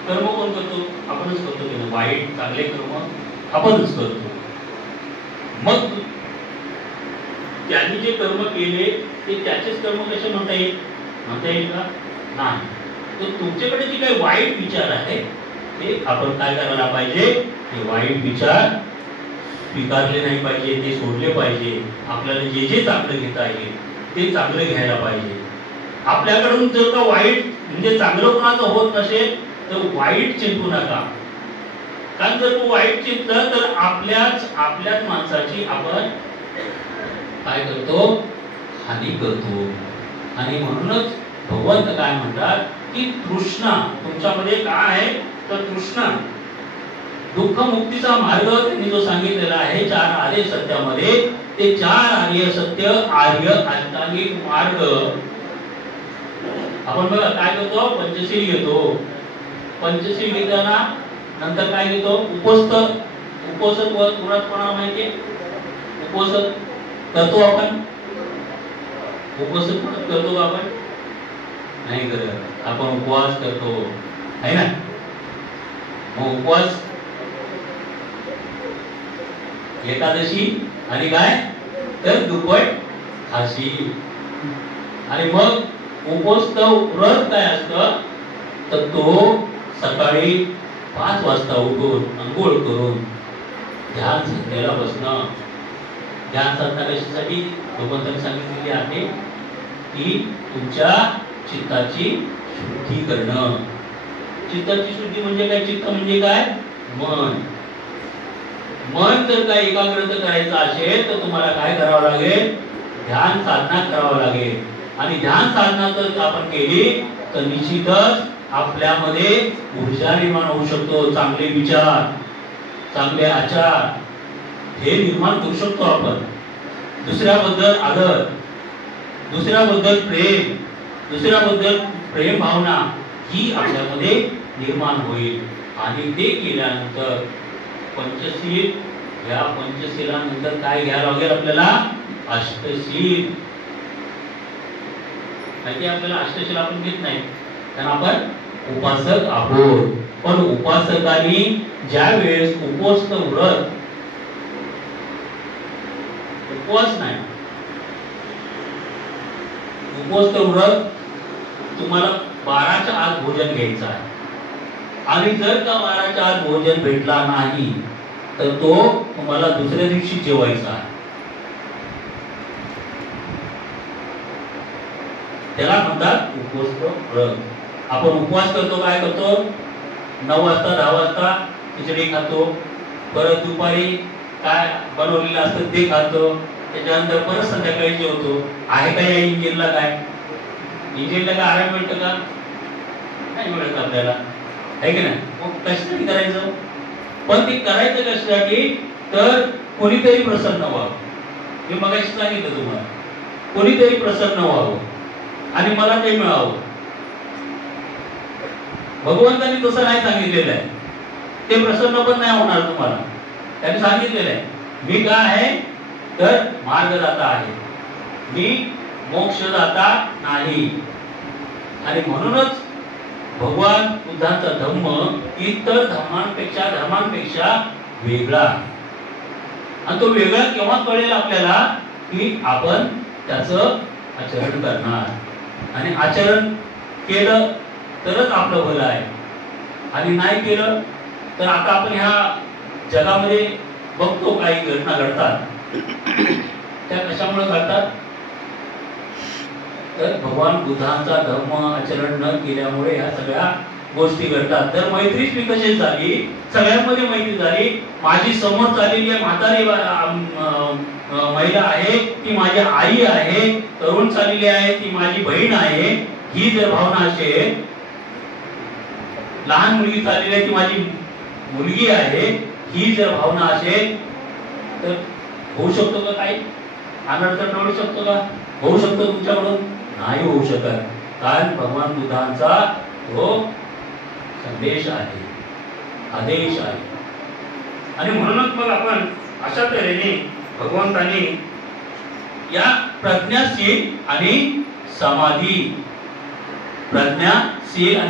कर्म कोण करतो? आपणच करतो. त्याने वाईट चांगले कर्म आपणच करतो. मग त्यांनी जे कर्म केले ते त्याचेच कर्म कसे म्हणता येईल का? नाही. तर तुमच्याकडे जे काही वाईट विचार आहे ते आपण काय करायला पाहिजे? ते वाईट विचार स्वीकारले नाही पाहिजे, ते सोडले पाहिजे. आपल्याला जे जे चांगलं घेता येईल ते चांगलं घ्यायला पाहिजे. आपल्याकडून जर का वाईट म्हणजे चांगलं कोणाचं होत नसेल तर वाईट चिंतू नका. कारण जर तू वाईट चिंतलं तर आपल्याच माणसाची आपण काय करतो? हानी करतो. आणि म्हणूनच भगवंत काय म्हणतात की तृष्णा तुमच्यामध्ये काय आहे? तर तृष्णा दुःख मुक्तीचा मार्ग त्यांनी जो सांगितलेला आहे 4 आर्य सत्यामध्ये, ते 4 आर्य सत्य आर्य अष्टांगिक मार्ग आपण बघा काय करतो? पंचशील घेतो. पंचशील घेताना नंतर काय घेतो? उपोषण कोणाला माहितीये? उपोषण करतो आपण. उपवास करतो का आपण? नाही करत. आपण उपवास करतो आहे ना? मग उपवास एकादशी आणि काय तर दुप्पट खाशी. आणि मग उपवास व्रत काय असतं तर तो सकाळी 5 वाजता उठून अंघोळ करून ध्यान साधनेला बसणं. ध्यान साधना कशासाठी? भगवंतांनी सांगितलेली आहे की तुमच्या चित्ताची शुद्धी करणं. चित्ताची शुद्धी म्हणजे काय? चित्त म्हणजे काय? मन. मन जर काय एकाग्रता करायचं असेल तर तुम्हाला काय करावं लागेल? ध्यान साधना करावं लागेल. आणि ध्यान साधना जर आपण केली तर निश्चितच आपल्यामध्ये ऊर्जा निर्माण होऊ शकतो. चांगले विचार, चांगले आचार हे निर्माण करू शकतो आपण. दुसऱ्याबद्दल आदर, दुसऱ्याबद्दल प्रेम भावना ही आपल्यामध्ये निर्माण होईल. आणि ते केल्यानंतर पंचशील, या पंचशिलानंतर काय घ्यायला लागेल आपल्याला? अष्टशील. माहिती आपल्याला अष्टशील आपण घेत नाही कारण आपण उपासक आहोत. पण उपासकांनी ज्या वेळेस उपवास व्रत उपवास नाही उपवास व्रत तुम्हाला 12च्या आत भोजन घ्यायचं आहे. आणि जर का 12च्या आत भोजन भेटला नाही तर तो तुम्हाला दुसऱ्या दिवशी जेवायचा आहे. त्याला म्हणतात उपवास व्रत. आपण उपवास करतो काय करतो? 9 वाजता 10 वाजता खिचडी खातो. परत दुपारी काय बनवलेलं असतं ते खातो. त्याच्यानंतर परत संध्याकाळी जेवतो. आहे का या इंजिनला? काय इंजिनला काय आराम मिळतं का? नाही मिळत आपल्याला आहे की नाही? मग कशासाठी करायचं? पण ते करायचं कशासाठी? तर कोणीतरी प्रसन्न व्हावं. मी मगाशी सांगितलं तुम्हाला, कोणीतरी प्रसन्न व्हावं आणि मला ते मिळावं. भगवंतांनी तसं नाही सांगितलेलं आहे. ते प्रसन्न पण नाही होणार तुम्हाला. त्यांनी सांगितलेलं आहे मी काय आहे तर मार्गदाता आहे, मी मोक्षदाता नाही. आणि म्हणूनच भगवान बुद्धांचा धम्म इतर धर्मांपेक्षा वेगळा आहे. आणि तो वेगळा केव्हा कळेल आपल्याला की आपण त्याचं आचरण करणार आणि आचरण केलं तरच आपलं भलं आहे आणि नाही केलं तर आता आपण ह्या जगामध्ये बघतो काही घटना घडतात त्या कशामुळे घडतात तर भगवान बुद्धांचा धर्म आचरण न केल्यामुळे ह्या सगळ्या गोष्टी घडतात. तर मैत्रीच विकसित झाली, सगळ्यांमध्ये मैत्री झाली. माझी समोर चाललेली म्हातारी महिला आहे ती माझी आई आहे, तरुण चाललेली आहे ती माझी बहीण आहे, ही जर भावना असेल, लहान मुलगी चाललेली आहे ती माझी मुलगी आहे, ही जर भावना असेल तर होऊ शकतो का काही अनर्थ टळू शकतो का? होऊ शकतो तुमच्याकडून? नाही होऊ शकत. कारण भगवान बुद्धांचा तो संदेश आहे, आदेश आहे. आणि म्हणूनच मग आपण अशा तऱ्हेने भगवंतांनी या प्रज्ञाशील आणि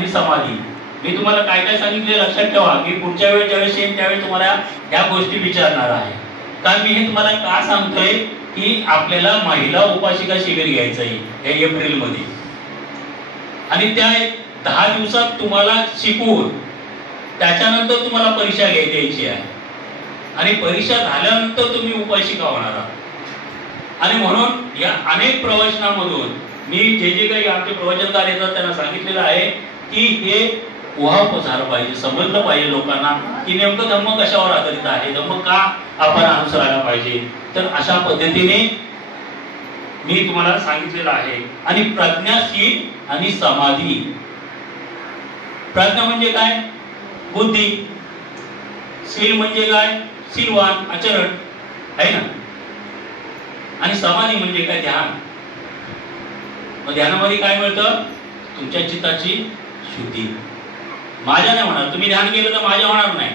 समाधी मी तुम्हाला काय काय सांगितले लक्षात ठेवा की पुढच्या वेळी ज्यावेळेस येईल त्यावेळी तुम्हाला या गोष्टी विचारणार आहे. कारण मी हे तुम्हाला का सांगतोय की आपल्याला महिला उपासिका शिबिर घ्यायचं आहे हे एप्रिल मध्ये आणि त्या 10 दिवसात तुम्हाला शिकवून त्याच्यानंतर तुम्हाला परीक्षा द्यायची आहे आणि परीक्षा झाल्यानंतर तुम्ही उपासिका होणार आहात. आणि म्हणून या अनेक प्रवचनामधून मी जे काही आमचे प्रवचनकार येतात त्यांना सांगितलेलं आहे की हे उहाप झालं पाहिजे, समजलं पाहिजे लोकांना की नेमकं धम्म कशावर आधारित आहे, धम्म का आपण अनुसरायला पाहिजे. तर अशा पद्धतीने मी तुम्हाला सांगितलेलं आहे. आणि प्रज्ञाशील आणि समाधी. प्रज्ञा म्हणजे काय? बुद्धी. शील म्हणजे काय? शीलवान आचरण आहे ना. आणि समाधी म्हणजे काय? ध्यान. मग ध्यानामध्ये काय मिळतं? तुमच्या चित्ताची शुद्धी. माझ्या नाही होणार, तुम्ही ध्यान केलं तर माझ्या होणार नाही,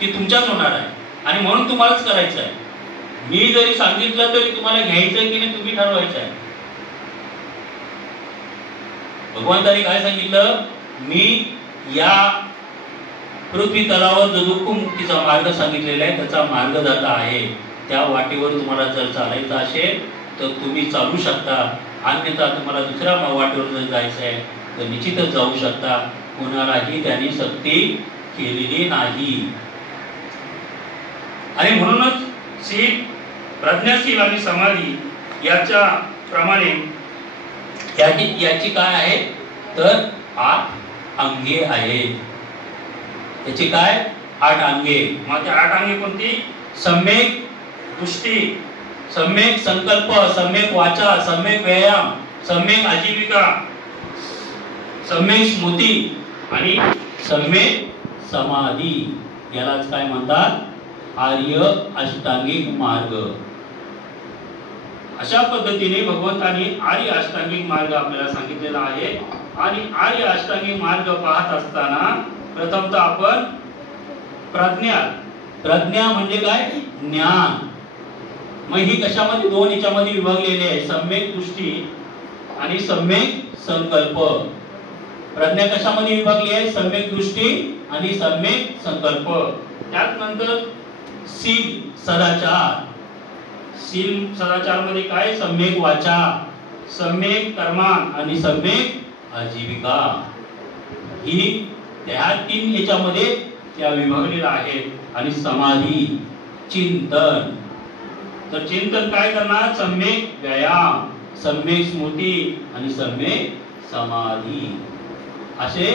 ती तुमच्याच होणार आहे आणि म्हणून तुम्हालाच करायचं आहे. मी जरी सांगितलं तरी तुम्हाला घ्यायचं की नाही तुम्ही ठरवायचं आहे. भगवंतांनी काय सांगितलं? मी या पृथ्वी तलावर जो दुःखमुक्तीचा मार्ग सांगितलेला आहे त्याचा मार्गदाता आहे. त्या वाटेवर तुम्हाला जर चालायचं असेल तर तुम्ही चालू शकता, अन्यथा तुम्हाला दुसऱ्या वाटेवर जर जायचं आहे तर निश्चितच जाऊ शकता. कोणालाही त्यांनी सक्ती केलेली नाही. आणि म्हणूनच शील, प्रज्ञाशील आणि समाधी याच्या प्रमाणे याची काय आहे तर 8 अंगे आहेत. त्याची काय? 8 अंगे. मग त्या 8 अंगे कोणती? सम्यक दृष्टी, सम्यक संकल्प, सम्यक वाचा, सम्यक व्यायाम, सम्यक आजीविका, सम्यक स्मृती आणि सम्यक समाधी. यालाच काय म्हणतात? आर्य अष्टांगिक मार्ग. अशा पद्धतीने भगवंतांनी आर्य अष्टांगिक मार्ग आपल्याला सांगितलेला आहे. आणि आर्य अष्टांगिक मार्ग पाहत असताना प्रथमतः आपण प्रज्ञा म्हणजे काय? ज्ञान. मग ही कशामध्ये? 2 याच्यामध्ये विभागलेली आहे, सम्यक दृष्टी आणि सम्यक संकल्प. प्रज्ञा कशामध्ये विभागली आहे? सम्यक दृष्टी आणि सम्यक संकल्प. त्यानंतर शील सदाचार. शील सदाचार मध्ये काय? सम्यक वाचा, सम्यक कर्मान आणि सम्यक आजीविका. ही त्या 3 याच्यामध्ये त्या विभागलेल्या आहेत. आणि समाधी चिंतन. तर चिंतन काय करणार? सम्यक व्यायाम, सम्यक स्मृती आणि सम्यक समाधी. असे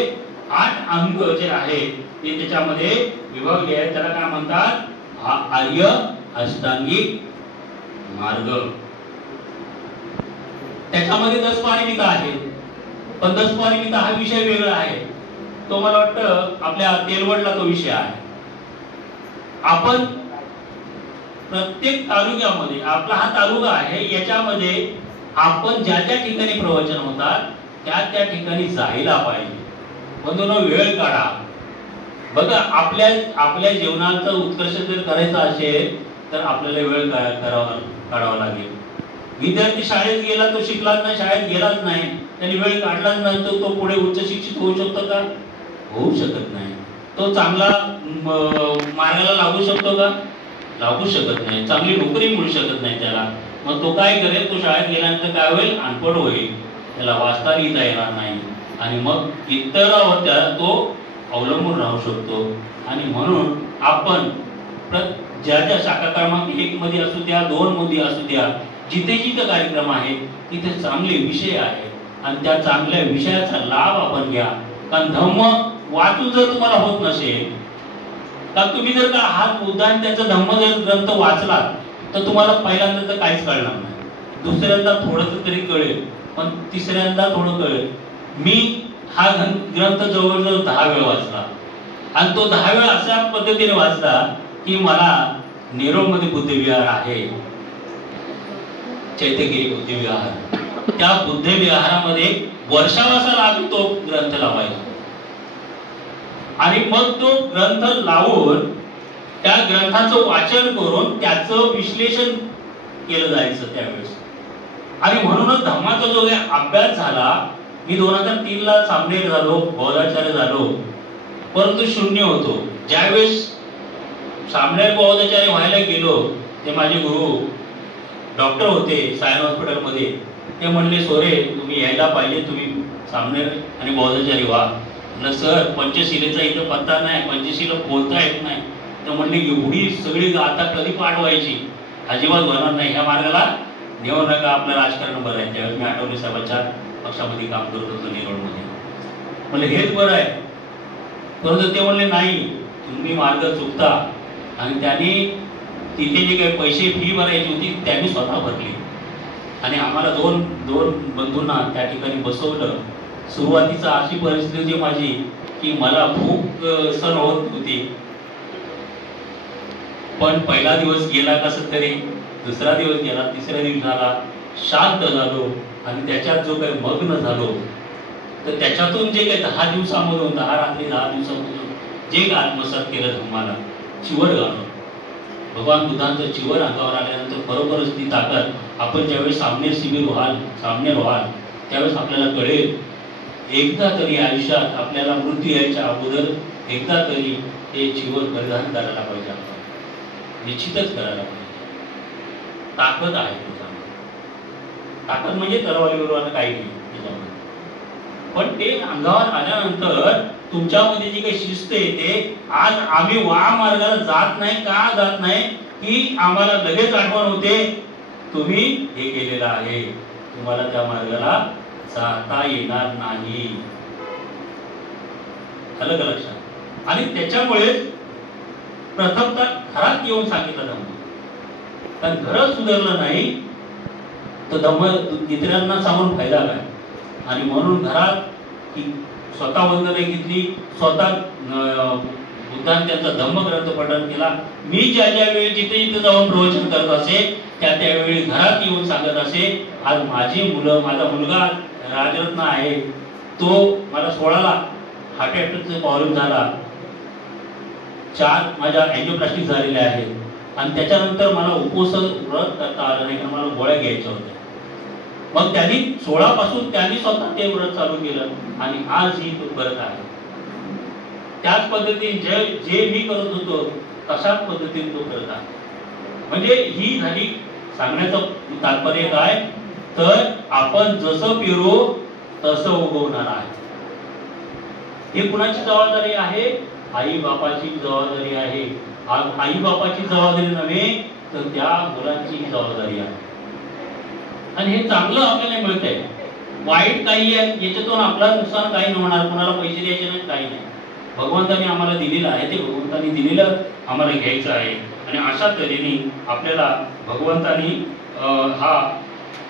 8 अंग जे आहेत ते त्याच्यामध्ये विभागले आहेत. त्याला काय म्हणतात? आर्य अष्टांगिक मार्ग. त्याच्यामध्ये 10 पारिमिता आहेत, पण 10 पारिमिता हा विषय वेगळा आहे. तो मला वाटतं आपल्या तेलवडला तो विषय आहे. आपण प्रत्येक तालुक्यामध्ये, आपला हा तालुका आहे, याच्यामध्ये आपण ज्या ज्या ठिकाणी प्रवचन होतात त्या ठिकाणी जायला पाहिजे. म्हणून वेळ काढा. बघा, आपल्या जीवनाचा उत्कर्ष जर करायचा असेल तर आपल्याला वेळ काढावा लागेल. विद्यार्थी शाळेत गेला तो शिकलाच नाही, शाळेत गेलाच नाही, त्यांनी वेळ काढलाच नाही, तो पुढे उच्च शिक्षित होऊ शकतो का? होऊ शकत नाही. तो चांगला मार्गाला लागू शकतो का? लागू शकत नाही. चांगली नोकरी मिळू शकत नाही त्याला. मग तो काय करेल? तो शाळेत गेल्यानंतर काय होईल? अनपढ होईल, त्याला वाचता लिहिता येणार नाही आणि मग इतरांवर तो अवलंबून राहू शकतो. आणि म्हणून आपण ज्या ज्या शाखा क्रमांक 1 मध्ये असू द्या, 2 मध्ये असू द्या, जिथे जिथे कार्यक्रम आहे तिथे चांगले विषय आहेत आणि त्या चांगल्या विषयाचा लाभ आपण घ्या. कारण धम्म वाचून जर तुम्हाला होत नसेल, तर तुम्ही जर का हा मुद्दा आणि त्याचा धम्म जर ग्रंथ वाचला तर तुम्हाला पहिल्यांदा तर काहीच कळणार नाही, दुसऱ्यांदा थोडंसं तरी कळेल, पण तिसऱ्यांदा थोडं कळेल. मी हा ग्रंथ जवळजवळ 10 वेळा वाचला आणि तो 10 वेळा अशा पद्धतीने वाचला की मला नेरूळमध्ये बुद्धविहार आहे, चैत्यगिरी बुद्धविहार, त्या बुद्धविहारामध्ये वर्षावासाला आम्ही तो ग्रंथ लावायचो आणि मग तो ग्रंथ लावून त्या ग्रंथाचं वाचन करून त्याचं विश्लेषण केलं जायचं त्यावेळेस. आणि म्हणूनच धम्माचा जो अभ्यास झाला, मी 2003 ला सामनेर झालो, बौद्धाचार्य झालो, परंतु शून्य होतो. ज्यावेळेस सामनेर बौद्धाचार्य व्हायला गेलो, ते माझे गुरु डॉक्टर होते सायन हॉस्पिटलमध्ये. ते म्हणले, सोरे तुम्ही यायला पाहिजे, तुम्ही सामनेर आणि बौद्धाचार्य व्हा. म्हणलं सर, पंचशिलेचा इथं पत्ता नाही, पंचशिला बोलता येत नाही. तर म्हणले एवढी सगळी आता कधी पाठवायची? अजिबात होणार नाही, ह्या मार्गाला नेऊ नका, आपलं राजकारण बरं आहे. त्यावेळेस मी आठवले साहेबांच्या पक्षामध्ये काम करत होतो नेरूळमध्ये. म्हणले हेच बरं आहे, परंतु ते म्हणले नाही, तुम्ही मार्ग चुकता. आणि त्यांनी तिथे जे काही पैसे फी भरायची होती त्यांनी स्वतः भरली आणि आम्हाला दोन बंधूंना त्या ठिकाणी बसवलं. सुरुवातीचा अशी परिस्थिती होती माझी की मला भूक सहन होत होती, पण पहिला दिवस गेला कसं तरी, दुसरा दिवस गेला, तिसऱ्या दिवस झाला, शांत झालो आणि त्याच्यात जो काही मग्न झालो, तर त्याच्यातून जे काही 10 दिवसामधून 10 रात्री 10 दिवसामधून जे काही आत्मसात केलं धम्माला, चिवर घालून भगवान बुद्धांचं चिवर अंगावर आल्यानंतर बरोबरच ती ताकद आपण ज्यावेळेस सामनेर व्हाल त्यावेळेस आपल्याला कळेल, एकदा तरी आयुष्यात आपल्याला मृत्यू यायच्या अगोदर एकदा तरी हे चिवर परिधान करायला पाहिजे. आपण निश्चितच करायला पाहिजे. ताकद आहे त्याच्यामध्ये. ताकद म्हणजे तरवारीवर काही नाही त्याच्यामध्ये, पण ते अंगावर आल्यानंतर तुमच्यामध्ये जी काही शिस्त येते. आज आम्ही मार्गाला जात नाही, का जात नाही की आम्हाला लगेच आठवण होते, तुम्ही हे केलेलं आहे, तुम्हाला त्या मार्गाला जाता येणार नाही. आलं का लक्षात? आणि त्याच्यामुळे प्रथमतः घरात येऊन सांगितलं धम्म. कारण घरात सुधारलं नाही तर धम्म इतरांना सांगून फायदा काय? आणि म्हणून घरात स्वतः वंदना घेतली, स्वतः बुद्धांनी त्यांचा धम्मग्रंथ पठण केला. मी ज्या ज्या वेळी जिथे जिथे जाऊन प्रवचन करत असे त्या त्यावेळी घरात येऊन सांगत असे. आज माझी मुलं, माझा मुलगा राजरत्न आहे, तो मला 16ला हार्ट अटॅकचा प्रॉब्लेम झाला, 4 माझ्या अँजिओप्लास्टिक झालेल्या आहेत आणि त्याच्यानंतर मला उपवास व्रत करता आलं नाही, कारण मला गोळ्या घ्यायच्या होत्या. मग त्यांनी 16 पासून त्यांनी स्वतः ते व्रत चालू केलं आणि आजही तो करत आहे. त्याच पद्धतीने जे मी करत होतो तशाच पद्धतीने तो करत आहे. म्हणजे ही झाली सांगण्याचं तात्पर्य काय, तर आपण जसं पेरू तसं उगवणार आहे. हे कुणाची जबाबदारी आहे? आई बापाची जबाबदारी आहे. आई बापाची जबाबदारी नव्हे तर त्या मुलांची जबाबदारी आहे. आणि हे चांगलं आपल्याला मिळतंय, वाईट काही आहे याच्यातून आपला नुकसान काही नाही होणार, कोणाला पैसे द्यायचे नाही, काही नाही. भगवंतांनी आम्हाला दिलेलं आहे, ते भगवंतांनी दिलेलं आम्हाला घ्यायचं आहे. आणि अशा तऱ्हेने आपल्याला भगवंतांनी हा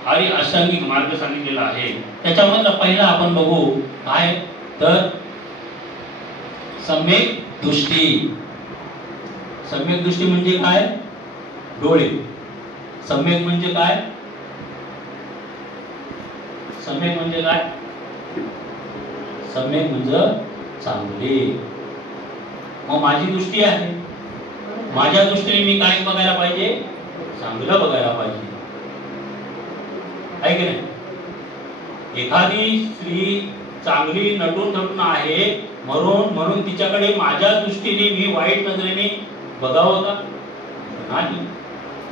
आर्य अष्टांगिक मार्ग सांगितलेला आहे. त्याच्यामधला पहिला आपण बघू काय, तर सम्यक दृष्टी. सम्यक दृष्टी म्हणजे काय? डोळे. सम्यक म्हणजे काय? सम्यक म्हणजे काय? सम्यक म्हणजे चांगले. मग माझी दृष्टी आहे, माझ्या दृष्टीने मी काय बघायला पाहिजे? चांगलं बघायला पाहिजे. आहे की नाही? एखादी स्त्री चांगली नटून थटून आहे म्हणून तिच्याकडे माझ्या दृष्टीने मी वाईट नजरेने बघावं का? नाही.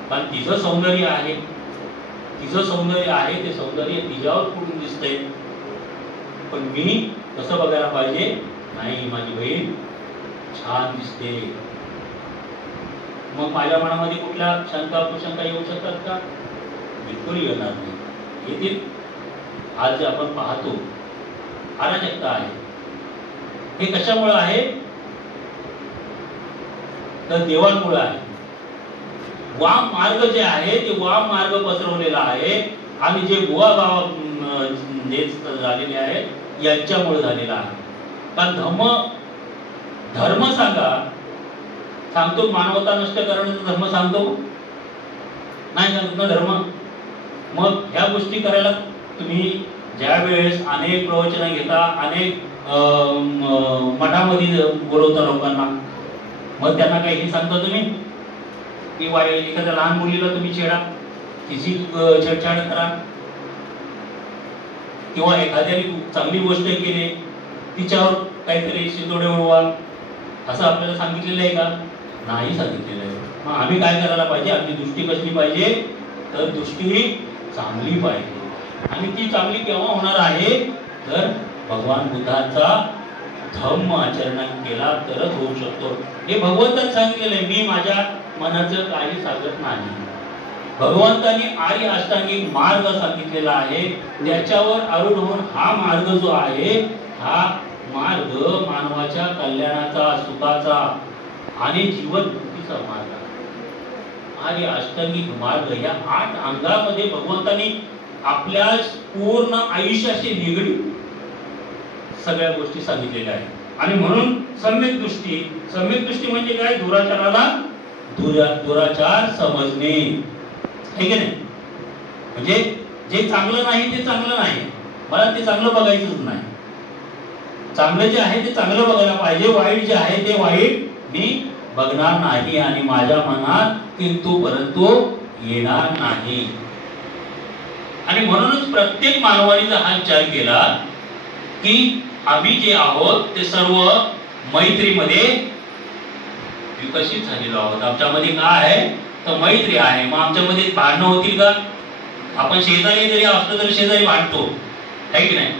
कारण तिचं सौंदर्य आहे, ते सौंदर्य तिच्यावर कुठून दिसतंय, पण मी कसं बघायला पाहिजे? नाही, माझी बहीण छान दिसते. मग माझ्या मनामध्ये कुठल्या शंका कुशंका येऊ शकतात का? बिलकुल येणार नाही. येतील. आज जे आपण पाहतो अराजकता आहे, हे कशामुळे आहे? तर देवांमुळे आहे. वाम मार्ग जे आहे ते वाम मार्ग पसरवलेला आहे आणि जे बुवा झालेले आहेत यांच्यामुळे झालेला आहे. कारण धर्म सांगतो मानवता नष्ट करण्याचा धर्म सांगतो नाही सांगतो ना धर्म. मग ह्या गोष्टी करायला तुम्ही ज्या वेळेस अनेक प्रवचन घेता, अनेक मठामध्ये बोलवता लोकांना, मग त्यांना काही सांगता तुम्ही की एखाद्या लहान मुलीला तुम्ही छेडा, तिची छेडछाड करा, किंवा एखाद्याने चांगली गोष्ट केली तिच्यावर काहीतरी शितोडे उडवा, असं आपल्याला सांगितलेलं आहे का? नाही सांगितलेलं आहे. मग आम्ही काय करायला पाहिजे? आपली दृष्टी कसली पाहिजे? तर दृष्टी चांगली पाहिजे. आणि ती चांगली केव्हा होणार आहे? तर भगवान बुद्धांचा धम्म आचरण केला तरच होऊ शकतो. हे भगवंतांनी सांगितलेलं आहे. मी माझ्या मनाचं काही सांगत नाही. भगवंतांनी आर्य अष्टांगिक मार्ग सांगितलेला आहे, त्याच्यावर आरूढ होऊन हा मार्ग जो आहे, हा मार्ग मानवाच्या कल्याणाचा, सुखाचा आणि जीवन मुक्तीचा मार्ग आहे. आर्य अष्टांगिक मार्ग या 8 अंगामध्ये भगवंतांनी आपल्या पूर्ण आयुष्याशी निगडीत सगळ्या गोष्टी सांगितलेल्या आहेत. आणि म्हणून सम्यक दृष्टी म्हणजे काय? दुराचार समजणे, हे की नाही? म्हणजे जे चांगलं नाही ते चांगलं नाही, मला ते चांगलं बघायचंच नाही. चांगलं जे आहे ते चांगलं बघायला पाहिजे, वाईट जे आहे ते वाईट मी बघणार नाही आणि माझ्या मनात किंतु परंतु येणार नाही. आणि म्हणूनच प्रत्येक मानवाने जर हा विचार केला की आम्ही जे आहोत ते सर्व मैत्रीमध्ये विकसित झालेलो आहोत. आमच्यामध्ये काय आहे? तर मैत्री आहे. मग आमच्यामध्ये भांडणं होतील का? आपण शेजारी जरी असलो तरी शेजारी भांडतो, है की नाही?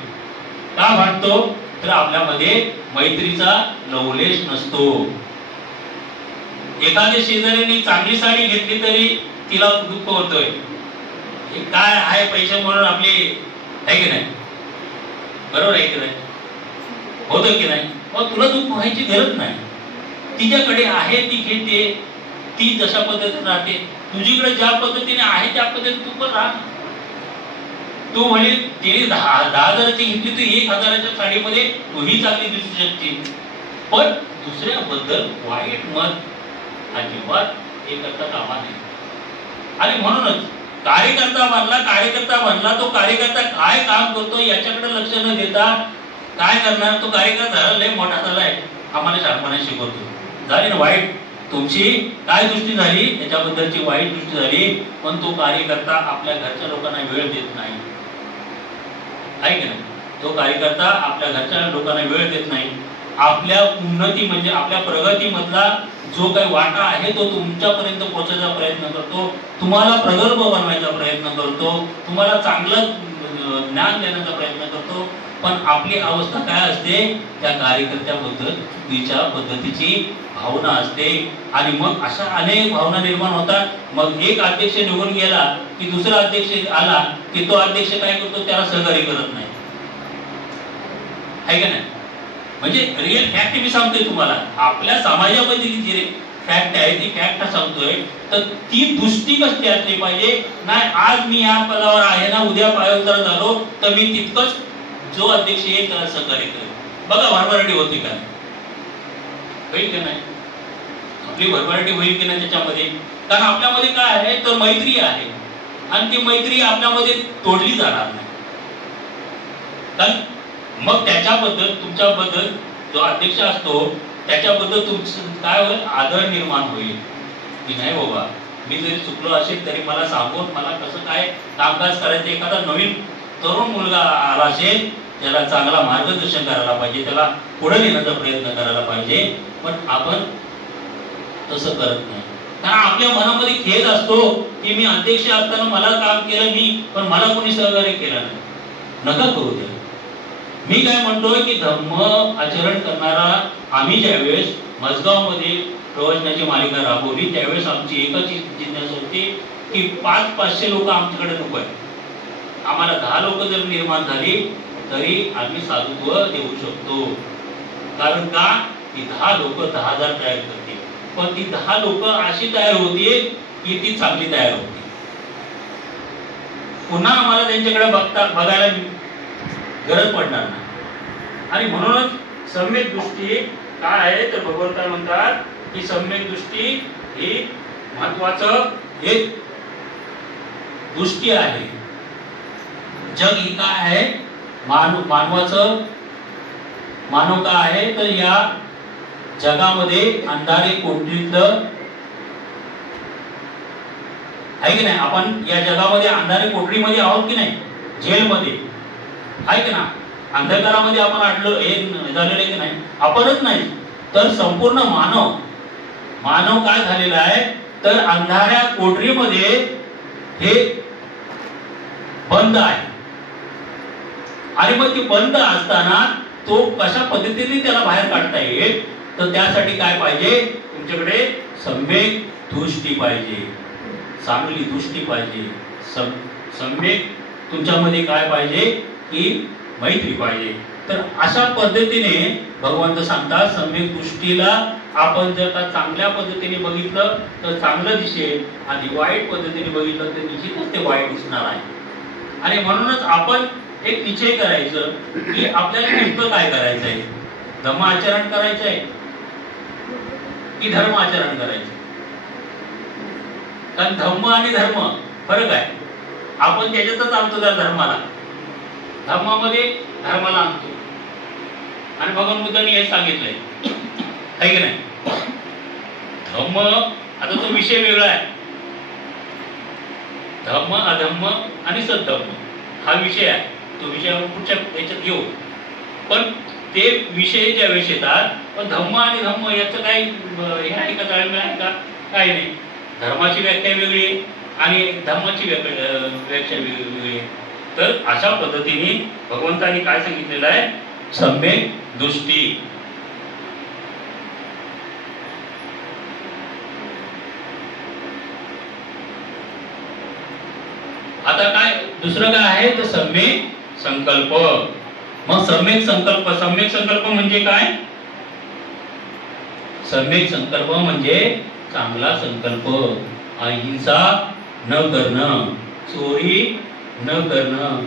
का भांडतो? तर आपल्यामध्ये मैत्रीचा लवलेश नसतो. एखाद्या शेजाऱ्याने चांगली साडी घेतली तरी तिला दुःख होतोय, हे काय आहे? पैसे म्हणून आपले, है की नाही? बरोबर आहे की नाही? होतं की नाही? मग तुला दुःख व्हायची गरज नाही. तिच्याकडे आहे ती घेते, ती जशा पद्धतीने राहते. तुझीकडे ज्या पद्धतीने आहे त्या पद्धतीने तू पण राहा. तू म्हणे तिने 10,000ची घेतली, तू 1,000च्या साडीमध्ये तूही चांगली दिसू शकते. पण दुसऱ्याबद्दल वाईट मत अजिबात हे करता कामा नये. आणि म्हणूनच कार्यकर्ता बनला तो कार्यकर्ता काय काम करतो याच्याकडे लक्ष न देता काय करणार? तो कार्यकर्ता झाला, लय मोठा झालाय, आम्हाला शाळपणा शिकवतो. झाली ना वाईट तुमची काय दृष्टी झाली? त्याच्याबद्दलची वाईट दृष्टी झाली. पण तो कार्यकर्ता आपल्या घरच्या लोकांना वेळ देत नाही, आहे की नाही? तो कार्यकर्ता आपल्या घरच्या लोकांना वेळ देत नाही. आपल्या उन्नती म्हणजे आपल्या प्रगतीमधला जो काही वाटा आहे तो तुमच्यापर्यंत पोहोचण्याचा प्रयत्न करतो, तुम्हाला प्रगल्भ बनवायचा प्रयत्न करतो, तुम्हाला चांगलं ज्ञान देण्याचा प्रयत्न करतो. पण आपली अवस्था काय असते? त्या कार्यकर्त्याबद्दल चुकीच्या पद्धतीची भावना असते. आणि मग अशा अनेक भावना निर्माण होतात. मग एक अध्यक्ष निघून गेला की दुसरा अध्यक्ष आला की तो अध्यक्ष काय करतो? त्याला सहकार्य करत नाही, आहे का नाही? म्हणजे रिअल फॅक्ट मी सांगतोय तुम्हाला. आपल्या समाजामध्ये जी फॅक्ट आहे ती फॅक्ट सांगतोय. तर ती दृष्टी कसली असली पाहिजे? नाही आज मी या पदावर आहे ना, उद्या पायउतार झालो तर मी तितकंच जो अध्यक्ष येईल त्याला सहकार्य करेल. बघा भरभराटी होती का? होईल की नाही? आपली भरभराटी होईल की नाही त्याच्यामध्ये? कारण आपल्यामध्ये काय आहे तर मैत्री आहे आणि ती मैत्री आपल्यामध्ये तोडली जाणार नाही. कारण मग त्याच्याबद्दल तुमच्याबद्दल जो अध्यक्ष असतो त्याच्याबद्दल तुमचं काय होईल? आदर निर्माण होईल की नाही बाबा मी जरी चुकलो असेल तरी मला सांगून मला कसं काय कामकाज करायचं, एखादा नवीन तरुण मुलगा आला असेल त्याला चांगला मार्गदर्शन करायला पाहिजे, त्याला पुढे नेण्याचा प्रयत्न करायला पाहिजे. पण आपण तसं करत नाही, कारण आपल्या मनामध्ये खेद असतो की मी अध्यक्ष असताना मला काम केलं मी, पण मला कोणी सहकार्य केलं नाही. नका करू द्या. मी काय म्हणतोय की धम्म आचरण करणारा आम्ही ज्यावेळेस मजगाव मध्ये प्रवचनाची मालिका राबवली त्यावेळेस आमची एकच जिज्ञासा होती की 500-500 लोक आमच्याकडे नको आहे. आम्हाला 10 लोक जर निर्माण झाली तरी आम्ही साधुत्व देऊ शकतो. कारण का की 10 लोक 10,000 तयार करतील, पण ती 10 लोक अशी तयार होती की ती चांगली तयार होती. पुन्हा आम्हाला त्यांच्याकडे बघायला गरज पडणार नाही. आणि म्हणूनच सम्यक दृष्टी काय आहे तर भगवंत काय म्हणतात की सम्यक दृष्टी ही महत्वाचं एक दृष्टी आहे. जग ही काय आहे, मानव काय आहे तर या जगामध्ये अंधारे कोठडीतलं आहे की नाही. आपण या जगामध्ये अंधारे कोठडीमध्ये आहोत की नाही, जेलमध्ये आहे की ना, अंधकारामध्ये आपण अडलो हे झालेलं की नाही. आपणच नाही तर संपूर्ण मानव काय झालेला आहे तर अंधाऱ्या कोठडीमध्ये हे बंद आहे. आणि मग ती बंद असताना तो कशा पद्धतीने त्याला बाहेर काढता येईल तर त्यासाठी काय पाहिजे, तुमच्याकडे सम्यक दृष्टी पाहिजे, चांगली दृष्टी पाहिजे. सम्यक तुमच्यामध्ये काय पाहिजे की मैत्री पाहिजे. तर अशा पद्धतीने भगवंत सांगतात सम्यक दृष्टीला आपण जर का चांगल्या पद्धतीने बघितलं तर चांगलं दिसेल आणि वाईट पद्धतीने बघितलं तर निश्चितच ते वाईट दिसणार आहे. आणि म्हणूनच आपण एक निश्चय करायचं की आपल्याला नेमकं काय करायचं आहे, धम्म आचरण करायचं आहे की धर्म आचरण करायचं. कारण धम्म आणि धर्म फरक आहे. आपण त्याच्यातच आणतो त्या धर्माला, धर्मामध्ये धर्माला आणतो. आणि भगवान बुद्धांनी हे सांगितलंय आहे की नाही. धम्म आता तो विषय वेगळा आहे, धम्म अधम्म आणि सद्धम्म हा विषय आहे. तो विषय आपण पुढच्या याच्यात घेऊ. पण ते विषय ज्या वेळेस येतात पण धम्म आणि धम्म याचं काही हे आहे का, ताळमेळ आहे का, काही नाही. धर्माची व्याख्या वेगळी आणि धम्माची व्याख्या वेगळी. तर अशा पद्धतीने भगवंतांनी काय सांगितलेलं आहे, सम्यक दृष्टी. आता काय दुसरं काय आहे तर सम्यक संकल्प. मग सम्यक संकल्प म्हणजे काय, सम्यक संकल्प म्हणजे चांगला संकल्प. अहिंसा न करणं, चोरी न करणं,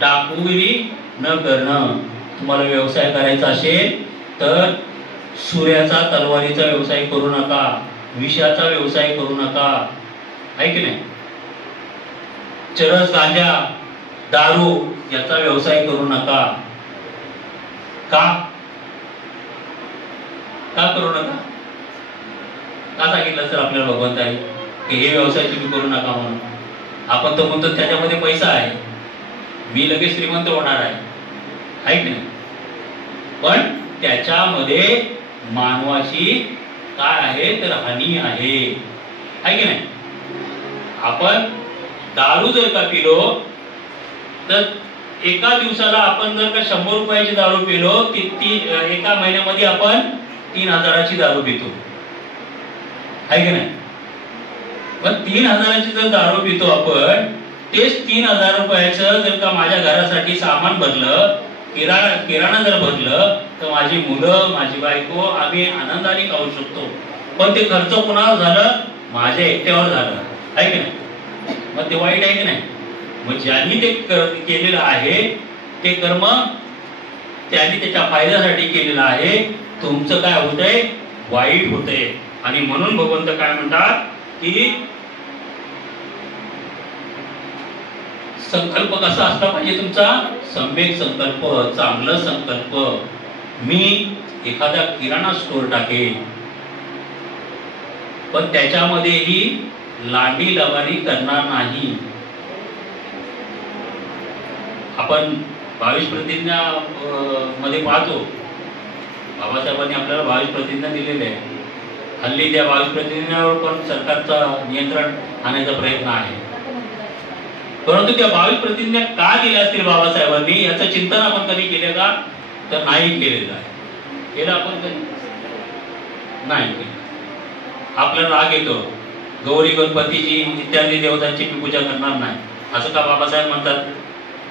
डाकुगिरी न करणं. तुम्हाला व्यवसाय करायचा असेल तर सूर्याचा तलवारीचा व्यवसाय करू नका, विषाचा व्यवसाय करू नका, आहे की नाही. चरस, गांजा, दारू याचा व्यवसाय करू नका. का करू नका, का सांगितलं सर आपल्याला भगवंतांनी की हे व्यवसाय तुम्ही करू नका म्हणून. आपण तर म्हणतो त्याच्यामध्ये पैसा आहे, मी लगेच श्रीमंत होणार आहे की नाही. पण त्याच्यामध्ये मानवाची काय आहे तर हानी आहे की नाही. आपण दारू जर का पिलो तर एका दिवसाला आपण जर का 100 रुपयाची दारू पिलो ती एका महिन्यामध्ये आपण 3,000ची दारू पितो, आहे की नाही. पण 3,000ची जर दारू पितो आपण, तेच 3,000 रुपयाचं जर का माझ्या घरासाठी सामान भरलं, किराणा जर भरलं तर माझी मुलं, माझी बायको आम्ही आनंदाने खाऊ शकतो. पण ते खर्च कोणावर झालं, माझ्या एकट्यावर झालं, आहे की नाही. मग ते वाईट आहे की नाही. मग ज्यांनी ते केलेलं आहे ते कर्म त्यांनी त्याच्या फायद्यासाठी केलेलं आहे. तुमचं काय होतंय, वाईट होतंय. आणि म्हणून भगवंत काय म्हणतात की संकल्प कसा असला पाहिजे तुमचा, सम्यक संकल्प, चांगला संकल्प. मी एखादा किराणा स्टोर टाकेन पण त्याच्यामध्येही लांडी लवारी करणार नाही. आपण 22 प्रतिज्ञा मध्ये पाहतो, बाबासाहेबांनी आपल्याला 22 प्रतिज्ञा दिलेल्या आहे. हल्ली त्या 22 प्रतिज्ञावर पण सरकारचं नियंत्रण आणण्याचा प्रयत्न आहे. परंतु त्या 22 प्रतिज्ञा का दिल्या असतील बाबासाहेबांनी याचं चिंतन आपण कधी केले का? तर नाही केलेलं आहे. केलं आपण कधी नाही केलं. आपल्याला राग येतो, गौरी गणपतीची इत्यादी देवतांची मी पूजा करणार नाही असं का बाबासाहेब म्हणतात?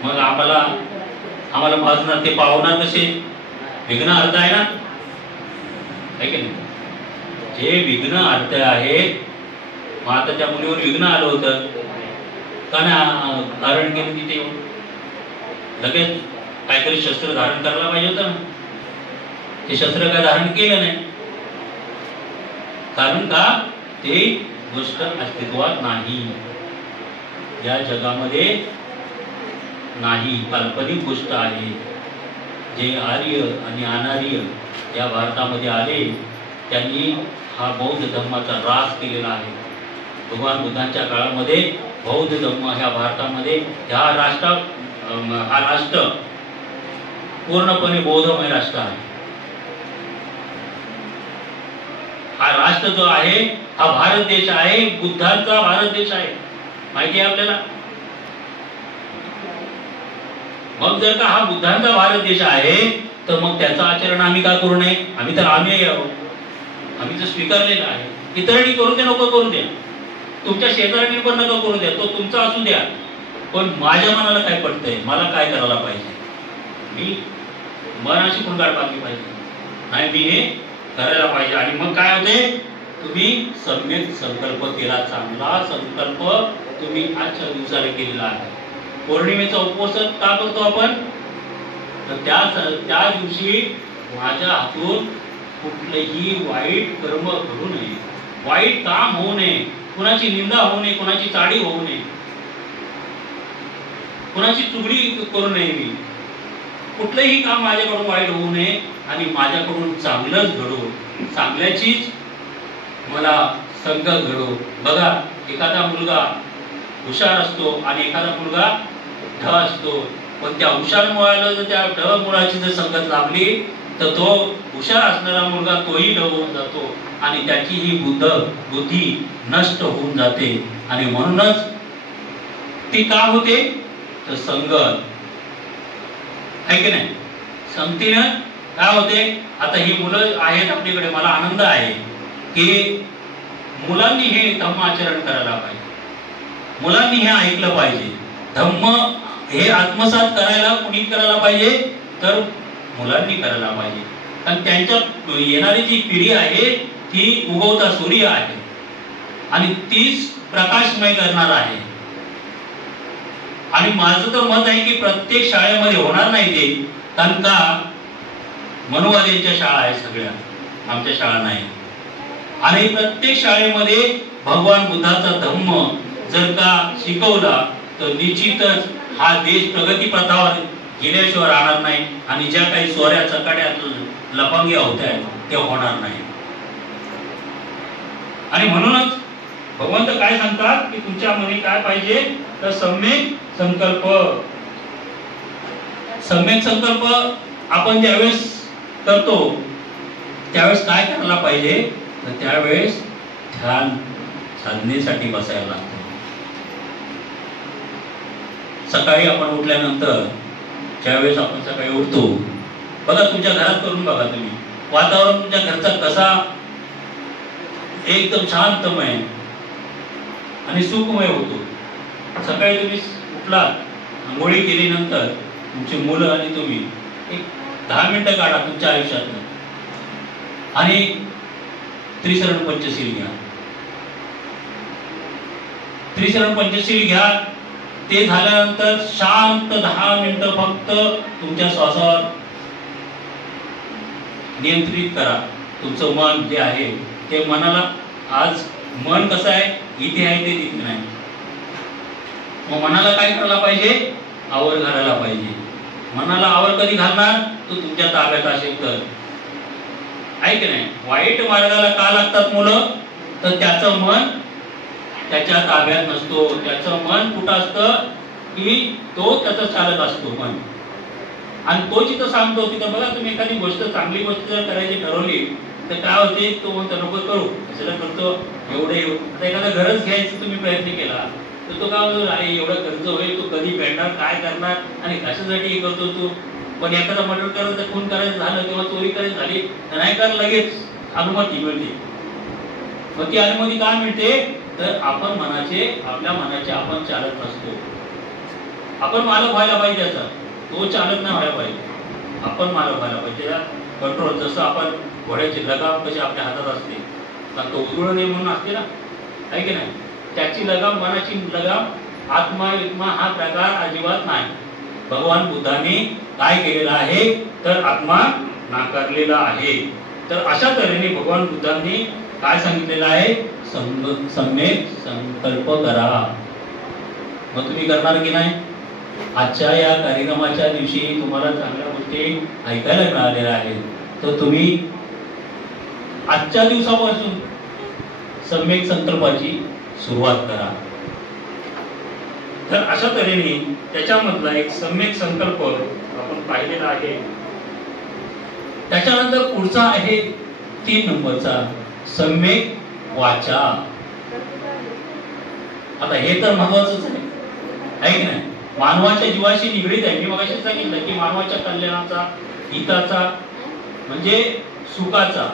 मग आम्हाला भाजणार, ते पावणार कसे? विघ्न अर्थ आहे ना, आहे की नाही? जे विघ्न अर्थ आहे. मग आता त्या मुलीवर विघ्न आलं होतं का नाही धारण केलं तिथे येऊन? लगेच काहीतरी शस्त्र धारण करायला पाहिजे होतं ना. ते शस्त्र काय धारण केलं नाही. कारण का? ते गोष्ट अस्तित्वात नाही, या जगामध्ये नाही, काल्पनिक गोष्ट आहे. जे आर्य आणि अनार्य या भारतामध्ये आले त्यांनी हा बौद्ध धर्माचा ऱ्हास केलेला आहे. भगवान बुद्धांच्या काळामध्ये बौद्ध धर्म ह्या भारतामध्ये हा राष्ट्र पूर्णपणे बौद्धमय राष्ट्र आहे. हा राष्ट्र जो आहे हा भारत देश आहे, बुद्धांचा भारत देश आहे. माहिती आहे आपल्याला? मग जर का हा बुद्धांचा भारत देश आहे तर मग त्याचं आचरण आम्ही का करू नये? आम्ही तर आम्ही आहोत, आम्ही तर स्वीकारलेलं आहे. इतरांनी करू द्या, नको करू द्या, तुमच्या शेजाऱ्यांनी पण नको करू द्या, तो तुमचा असू द्या. पण माझ्या मनाला काय पडतंय, मला काय करायला पाहिजे, मी मनाशी कुंगार पाडली पाहिजे, नाही मी हे करायला पाहिजे. आणि मग काय होते? तुम्ही सम्यक संकल्प केला, चांगला संकल्प तुम्ही आजच्या दिवसाला केलेला आहे. पौर्णिमेचा उपवास का करतो आपण? तर त्या दिवशी माझ्या हातून कुठलेही वाईट कर्म घडू नये, वाईट काम होऊ नये, कुणाची निंदा होऊ नये, कुणाची चाडी होऊ नये, कुणाची चुगली करू नये, मी कुठलंही काम माझ्याकडून वाईट होऊ नये आणि माझ्याकडून चांगलंच घडो, चांगल्याचीच मला संगत घडो. बघा, एखादा मुलगा हुशार असतो आणि एखादा मुलगा ढ असतो, पण त्या हुशार मुलाला जर त्या ढ मुलाची जर संगत लाभली तर तो हुशार असणारा मुलगा तोही ढ होऊन जातो आणि त्याची ही बुद्धी नष्ट होऊन जाते. आणि म्हणूनच ती का होते? तर संगत आहे की नाही? संगतीने काय होते? आता ही मुलं आहेत आपल्याकडे, मला आनंद आहे की मुलांनी हे धम्म आचरण करायला पाहिजे, मुलांनी हे ऐकलं पाहिजे. धम्म हे आत्मसात करायला कुणी करायला पाहिजे? तर मुलांनी करायला पाहिजे. कारण त्यांच्या येणारी जी पिढी आहे ती उगवता सूर्य आहे आणि तीच प्रकाशमय करणार आहे. आणि माझं तर मत आहे की प्रत्येक शाळेमध्ये होणार नाही ते, कारण का मनुवाद्यांच्या शाळा आहेत सगळ्या, आमच्या शाळा नाही. आणि प्रत्येक शाळेमध्ये भगवान बुद्धाचा धम्म जर का शिकवला तर निश्चितच हा देश प्रगती पथावर गेल्याशिवाय राहणार नाही आणि ज्या काही सोऱ्या चकाड्या लफंग्या होत आहेत ते होणार नाही. आणि म्हणूनच भगवंत काय सांगतात की तुमच्या मनी काय पाहिजे? तर सम्यक संकल्प. सम्यक संकल्प आपण ज्यावेळेस करतो त्यावेळेस काय करायला पाहिजे? तर त्यावेळेस ध्यान साधनेसाठी बसायला लागतं. सकाळी आपण उठल्यानंतर ज्यावेळेस आपण सकाळी उठतो, बघा तुमच्या घरात करून बघा तुम्ही, वातावरण तुमच्या घरचा कसा एकदम शांतमय आणि सुखमय होतो. सकाळी तुम्ही उठलात, आंघोळी केल्यानंतर तुमची मुलं आणि तुम्ही एक 10 मिनिटं काढा तुमच्या आयुष्यात आणि त्रिशरण पंचशील घ्या. त्रिशरण पंचशील घ्या. ते झाल्यानंतर शांत 10 मिनिटं फक्त तुमच्या श्वासावर नियंत्रित करा. तुमचं मन जे आहे ते मनाला, आज मन कसं आहे, इथे आहे ते तिथे नाही. मग मनाला काय करायला पाहिजे? आवर घालायला पाहिजे. मनाला आवर कधी घालणार? तो तुमच्या ताब्यात असेल तर, आहे की नाही? वाईट मार्गाला का लागतात मुलं? तर त्याचं मन त्याच्या ताब्यात नसतो. त्याचं मन कुठं असतं की तो त्याचा चालक असतो मन. आणि तो जिथं सांगतो तिथं बघा, तुम्ही एखादी गोष्ट चांगली गोष्ट जर करायची ठरवली तर काय होते, तो म्हणतो नको करू, कशाला करतो एवढे. आता एखादा घरच घ्यायचा तुम्ही प्रयत्न केला तर तो काय म्हणतो, अरे एवढं कर्ज होईल, तू कधी फेडणार, काय करणार आणि कशासाठी हे करतो तू. पण एखादा मर्डर करायचं, खून करायचं झालं किंवा चोरी करायची झाली तर नाही कर, लगेच अनुमती मिळते. मग ती अनुमती काय मिळते तर आपण आपल्या मनाचे आपण चालक नसतो. आपण मालक व्हायला पाहिजे त्याचा, तो चालक नाही व्हायला पाहिजे. आपण मालक व्हायला पाहिजे. कंट्रोल, जसं आपण घोड्याची लगाम कशी आपल्या हातात असते, तर तो उधळू नये म्हणून असते ना, आहे की नाही. त्याची लगाम, मनाची लगाम, आत्मा वित्मा हा प्रकार अजिबात नाही. भगवान बुद्धाने काय केलेलं आहे तर आत्मा नाकारलेला आहे. तर अशा तऱ्हेने भगवान बुद्धांनी काय सांगितलेलं आहे, सम्यक संकल्प करा. मग तुम्ही करणार की नाही. आजच्या या कार्यक्रमाच्या दिवशी तुम्हाला चांगल्या गोष्टी ऐकायला मिळालेल्या आहेत, तर तुम्ही आजच्या दिवसापासून सम्यक संकल्पाची सुरुवात करा. तर अशा तऱ्हेने त्याच्यामधला एक सम्यक संकल्प आपण पाहिलेला आहे. त्याच्यानंतर पुढचा आहे 3 नंबरचा सम्यक वाचा. आता हे तर महत्वाचंच आहे की नाही. मानवाच्या जीवाशी निगडीत आहे. मी मगाशी सांगितलं की मानवाच्या कल्याणाचा, हिताचा म्हणजे सुखाचा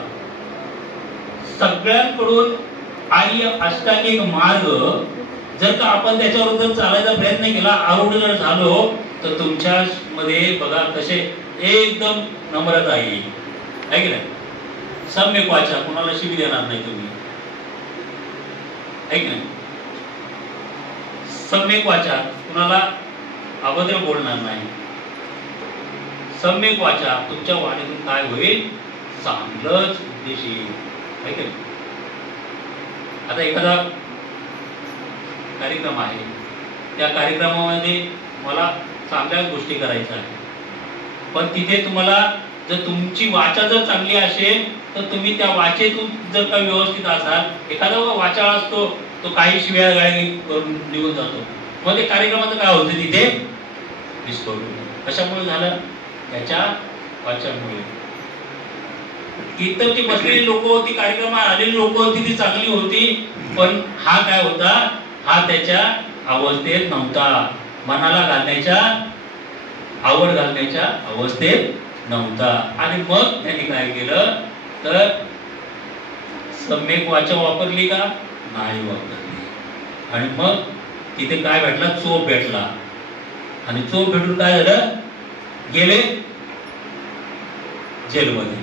सगळ्यांकडून आर्य अष्टांगिक मार्ग जर का आपण त्याच्यावर जर चालायचा प्रयत्न केला, आरूढ जर झालो तर तुमच्या मध्ये बघा कसे एकदम नम्रता येईल, आहे की नाही. सम्यक वाचा, कोणाला शिवी देणार नाही तुम्ही, आहे की नाही. सम्यक वाचा, कुणाला अभद्र बोलणार नाही. सम्यक वाचा, तुमच्या वाणीतून काय होईल, चांगलंच उद्देश येईल, आहे की नाही. आता एखादा कार्यक्रम आहे, त्या कार्यक्रमामध्ये मला चांगल्या गोष्टी करायच्या आहेत, पण तिथे तुम्हाला जर तुमची वाचा जर चांगली असेल तर तुम्ही त्या वाचेतून जर का व्यवस्थित असाल, एखादा वाचा असतो तो काही शिव्या गाळी करून निघून जातो, मग ते कार्यक्रमाचं काय होतं तिथे विस्फोट. कशामुळे झालं, त्याच्या वाचामुळे. इतर जी बसलेली लोक होती, कार्यक्रमात आलेली लोक होती, ती चांगली होती, पण हा काय होता, हा त्याच्या अवस्थेत नव्हता, मनाला घालण्याच्या, आवड घालण्याच्या अवस्थेत नव्हता. आणि मग त्यांनी काय केलं तर सम्यक वाचा वापरली का, नाही वापरली. आणि मग तिथे काय भेटला, चोप भेटला. आणि चोप भेटून काय झालं, गेले जेलमध्ये,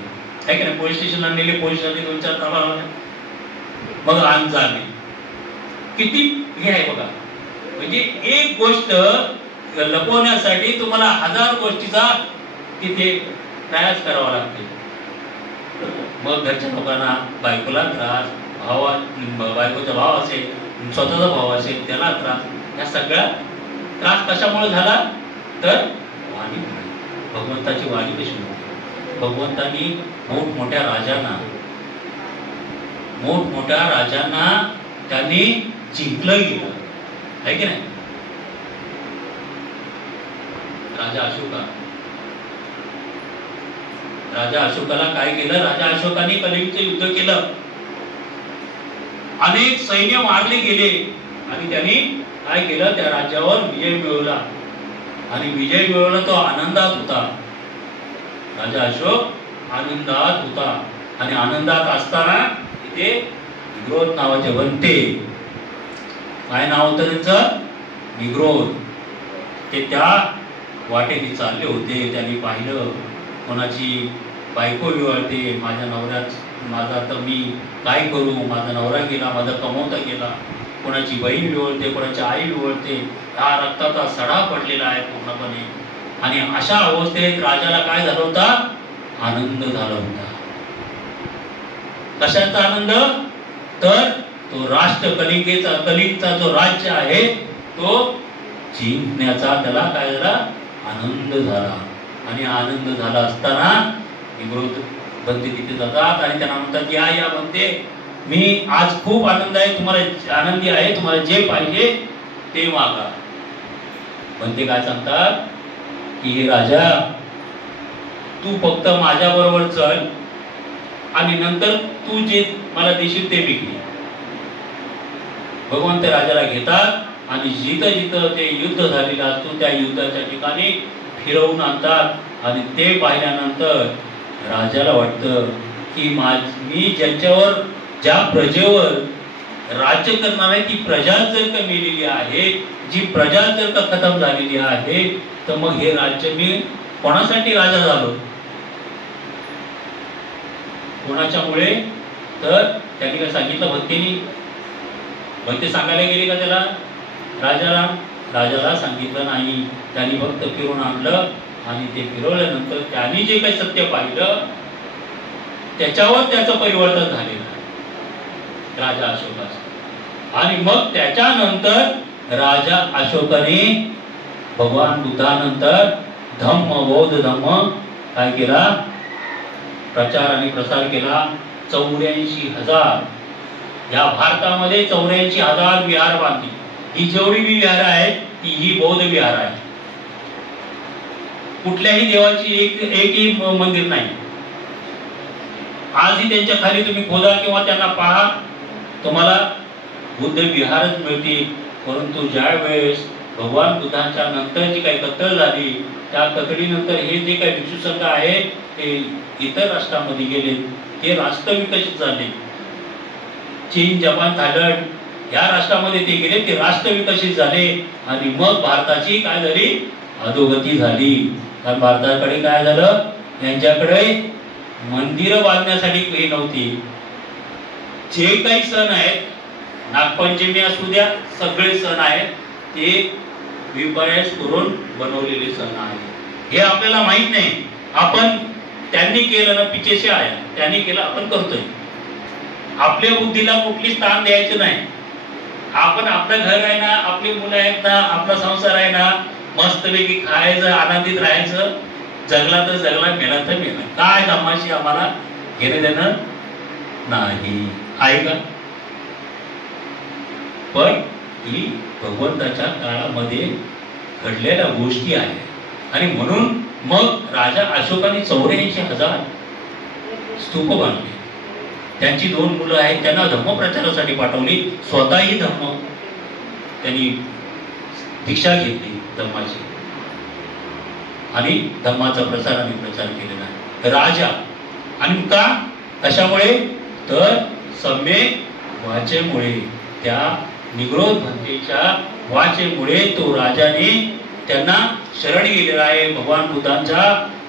आहे की नाही. पोलीस स्टेशनला नेले, पोलिसांनी 2-4 ताबा लावले, मग आण झाले. किती हे आहे बघा. म्हणजे एक गोष्ट लपवण्यासाठी तुम्हाला 1000 गोष्टीचा तिथे प्रयास करावा लागतो. मग घरच्या लोकांना, बायकोला त्रास, बायकोचा भाव असेल, स्वतःचा भाव असेल त्याला त्रास. या सगळ्या त्रास कशामुळे झाला तर वाणी. भगवंताची वाणी कशी होती. भगवंतांनी मोठमोठ्या राजांना त्यांनी जिंकलं गेलं, आहे की नाही. राजा अशोकाला काय केलं, राजा अशोकाने कलिंगचं युद्ध केलं, अनेक सैन्य मारले गेले आणि त्यांनी काय केलं, त्या राज्यावर विजय मिळवला. आणि विजय मिळवला तो आनंदात होता. राजा अशोक आनंदात होता. आणि आनंदात असताना तिथे निग्रोध नावाचे बनते, काय नाव होतं त्यांचं, निग्रोध. ते त्या वाटेने चालले होते. त्यांनी पाहिलं कोणाची बायको विवळते, माझा तर मी काय करू, माझा नवरा गेला, माझा कमवता गेला. कोणाची बहीण विवळते, कोणाची आई विवळते, हा रक्ताचा सडा पडलेला आहे पूर्णपणे. आणि अशा अवस्थेत राजाला काय झालं होता, आनंद झाला होता. कशाचा आनंद तर तो राष्ट्र कलिंगचा जो राज्य आहे तो जिंकण्याचा त्याला काय झाला, आनंद झाला. आणि आनंद झाला असताना निग्रोध बनते तिथे जातात आणि त्यांना म्हणतात या बनते मी आज खूप आनंद आहे, तुम्हाला आनंदी आहे, तुम्हाला जे पाहिजे ते मागा. पण ते काय सांगतात की हे राजा, तू फक्त माझ्या बरोबर चल आणि नंतर तू जे मला देशील ते मी घेईन. भगवान त्या राजाला घेतात आणि जिथं जिथं ते युद्ध झालेलं असतो त्या युद्धाच्या ठिकाणी फिरवून आणतात आणि ते पाहिल्यानंतर राजाला वाटतं की मी ज्यांच्यावर, ज्या प्रजेवर राज्य करणार आहे ती प्रजा जर का मेलेली आहे, जी प्रजा जर का खतम झालेली आहे, तर मग हे राज्य मी कोणासाठी राजा झालो, कोणाच्यामुळे? तर त्यांनी काय सांगितलं भक्तीने? भक्ती सांगायला गेली का त्याला राजाला सांगितलं नाही. त्यांनी फक्त फिरून आणलं आणि ते फिरवल्यानंतर त्यांनी जे काही सत्य पाहिलं त्याच्यावर त्याचं परिवर्तन झालेलं आहे राजा अशोकाचं. आणि मग त्याच्यानंतर राजा अशोकाने भगवान बुद्धानंतर बौद्ध धम्म काय केला? प्रचार आणि प्रसार केला. 84,000 या भारतामध्ये 84,000 विहार बांधली. ही जेवढी बी विहार आहेत ती ही बौद्ध विहार आहे. कुठल्याही देवाची एकही मंदिर नाही. आजही त्यांच्या खाली तुम्ही खोदा किंवा त्यांना पहा, तुम्हाला बुद्ध विहारच मिळतील. परंतु ज्या वेळेस भगवान बुद्धांच्या नंतर जी काही कत्तल झाली, त्या कत्तलीनंतर हे जे काही भिक्षू संघ आहे ते इतर राष्ट्रांमध्ये गेले, ते राष्ट्र विकसित झाले. चीन, जपान, थायलंड या राष्ट्रामध्ये ते गेले, ते राष्ट्र विकसित झाले. आणि मग भारताची काय झाली? अधोगती झाली. कारण भारताकडे काय झालं? यांच्याकडे मंदिरं बांधण्यासाठी काही नव्हती. जे काही सण आहेत, नागपंचमी असू द्या, सगळे सण आहेत ते विपर्यास करून बनवलेले सण आहेत. हे आपल्याला माहित नाही. आपण त्यांनी केलं ना, पिछेसे आहे, त्यांनी केलं, आपण करतोय. आपल्या बुद्धीला कुठली स्थान द्यायचं नाही. आपण आपलं घर आहे ना, आपली मुलं आहेत ना, आपला संसार आहे ना, मस्तपैकी खायचं, आनंदित राहायचं. जगला तर जगला, मेला तर मेला. काय धम्माशी आम्हाला घेणं देणं नाही आहे का? पण ही भगवंताच्या काळामध्ये घडलेल्या गोष्टी आहेत. आणि म्हणून मग राजा अशोकाने 84,000 स्तूप बांधले. त्यांची 2 मुलं आहेत, त्यांना धम्म प्रचारासाठी पाठवली. स्वतःही धम्म त्यांनी दीक्षा घेतली धम्माची आणि धम्माचा प्रसार आणि प्रचार केलेला आहे राजा. आणि का? कशामुळे? तर सम्यक वाचेमुळे, त्या निग्रोध भक्तीच्या वाचेमुळे तो राजाने त्यांना शरण गेलेला आहे. भगवान बुद्धांच्या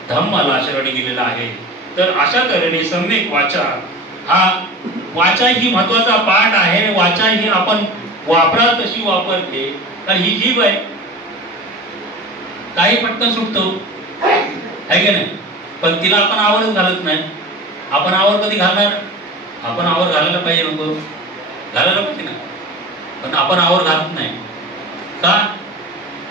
धम्माला शरण गेलेला आहे. तर अशा तऱ्हेने सम्यक वाचा, हा वाचा ही महत्वाचा पाठ आहे. वाचा ही आपण वापरा कशी वापरते. तर ही जीभ आहे, काही पटकन सुटतो आहे की नाही, पण तिला आपण आवरच घालत नाही. आपण आवर कधी घालणार? आपण आवर घालायला पाहिजे, नको घालायला पाहिजे ना, पण आपण आवर घालत नाही का?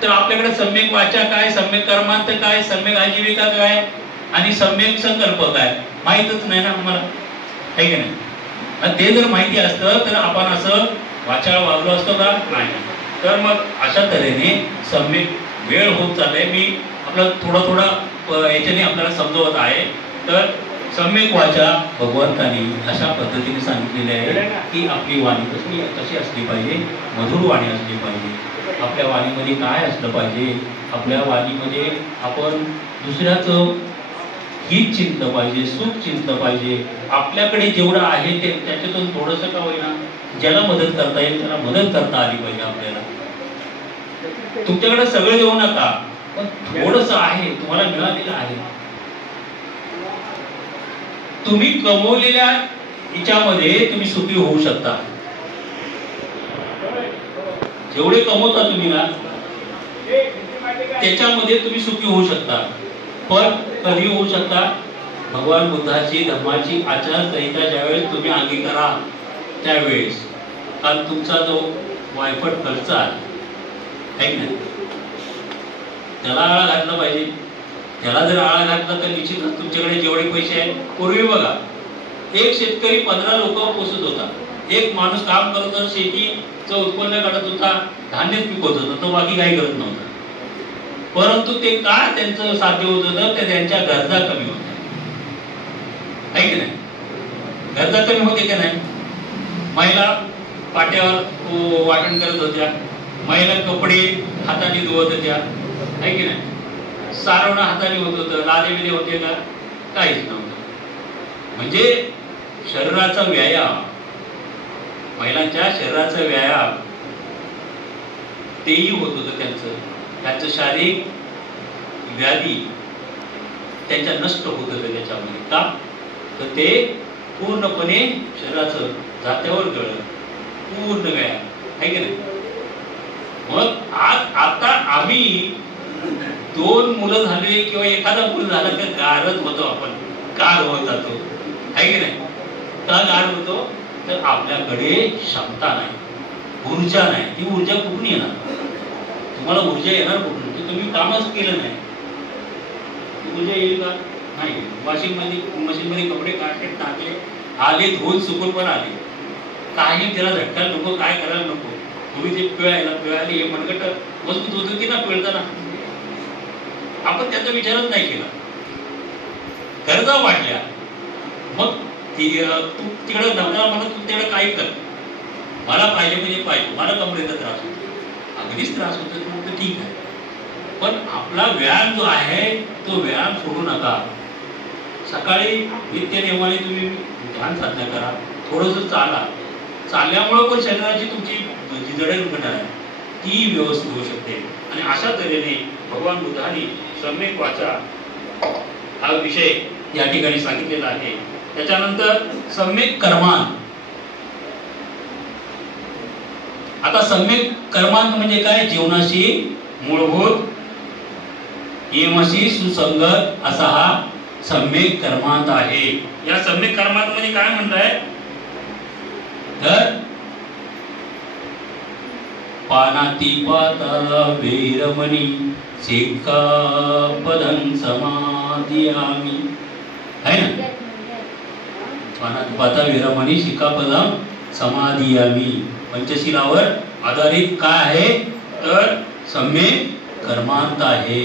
तर आपल्याकडे सम्यक वाचा काय, सम्यक कर्मांत काय, सम्यक आजीविका काय आणि सम्यक संकल्प काय माहितच नाही ना आम्हाला, आहे की नाही. आणि ते जर माहिती असतं तर आपण असं वाचाळ वागलो असतो का? नाही. तर मग अशा तऱ्हेने सम्यक वेळ होत चाललाय. मी आपलं थोडा याच्याने आपल्याला समजवत आहे. तर सम्यक वाचा भगवंतांनी अशा पद्धतीने सांगितलेली आहे की आपली वाणी कशी असली पाहिजे, मधुर वाणी असली पाहिजे. आपल्या वाणीमध्ये काय असलं पाहिजे? आपल्या वाणीमध्ये आपण दुसऱ्याचं हित चिंतलं पाहिजे, सुख चिंतलं पाहिजे. आपल्याकडे जेवढं आहे ते त्याच्यातून थोडंसं का होईना ज्याला मदत करता येईल त्याला मदत करता आली पाहिजे आपल्याला. तुमच्याकडे सगळं देऊ नका, पण थोडंसं आहे, तुम्हाला मिळालेलं आहे. तुम्ही कमवलेल्या याच्यामध्ये तुम्ही सुखी होऊ शकता. जेवढे कमवता तुम्ही ना त्याच्यामध्ये तुम्ही सुखी होऊ शकता. पण कधी होऊ शकता? भगवान बुद्धाची धम्माची आचारसंहिता ज्यावेळेस तुम्ही अंगीकारा त्यावेळेस. कारण तुमचा जो वायफट खर्च आहे ना, त्याला आळा घातला पाहिजे. त्याला जर आळा घातला तर निश्चितच तुमच्याकडे जेवढे पैसे आहेत, पूर्वी बघा एक शेतकरी 15 लोक पोसत होता. एक माणूस काम करत होता, शेतीचं उत्पन्न काढत होता, धान्य पिकवत होता, तो बाकी काही करत नव्हता. परंतु ते काय त्यांचं साध्य होत होतं, ते त्यांच्या गरजा कमी होत्या. आहे की नाही? गरजा कमी होते की नाही? महिला पाट्यावर वाटण करत होत्या, महिला कपडे हाताने धुवत होत्या, आहे की नाही? सारवणं हाताने होत होतं, लादे बिदे होते का? काहीच नव्हतं. म्हणजे शरीराचा व्यायाम, महिलांच्या शरीराचा व्यायाम तेही होत होतं. त्यांचं शारीरिक व्याधी त्यांच्या नष्ट होत होतं त्याच्यामध्ये. का? तर ते पूर्णपणे शरीराचं जात्यावर गळत, पूर्ण व्यायाम, आहे की नाही? मग आता आम्ही 2 मुलं झाले किंवा एखादा मुलं झाला तर गारच होतो, आपण गार होत जातो, आहे की नाही? का गार होतो? तर आपल्याकडे क्षमता नाही, ऊर्जा नाही. ती ऊर्जा कुठून येणार? तुम्हाला ऊर्जा येणार कुठून? की तुम्ही कामच केलं नाही. ऊर्जा येईल का? नाही. मशीनमध्ये कपडे काढले, टाकले, आले, धुवून सुकून पण आले, काही त्याला झटका नको, काय करायला नको. तुम्ही ते पिळायला हे मनगट मजबूत होतं की ना पिळताना? आपण त्याचा विचारच नाही केला. गरजा वाढल्या, मग तू तिकडे नवरा म्हणत तू तिकडे काय कर, मला पाहिजे म्हणजे पाहिजे, मला कमरेचा त्रास होतो, अगदीच त्रास होतो, तर ठीक आहे. पण आपला व्यायाम जो आहे तो व्यायाम सोडू नका. सकाळी नित्यनेमाने तुम्ही ध्यान साधना करा, थोडंसं चाला. चालल्यामुळे पण शरीराची तुमची जी जडणघडण आहे ती व्यवस्थित होऊ शकते. आणि अशा तऱ्हेने भगवान बुद्धांनी सम्यक वाचा हा विषय या ठिकाणी सांगितलेला आहे. त्याच्यानंतर सम्यक कर्मांत. आता सम्यक कर्मांत म्हणजे काय? जीवनाशी मूलभूत नियमाशी सुसंगत असा हा सम्यक कर्मांत आहे. या सम्यक कर्मांत म्हणजे काय म्हणताय? तर पानातिपाता वेरमणी सिक्खापदं समादियामि, है ना? पानातिपाता वेरमणी सिक्खापदं समादियामि. पंचशीलावर आधारित काय आहे? तर सम्यक कर्मांत आहे.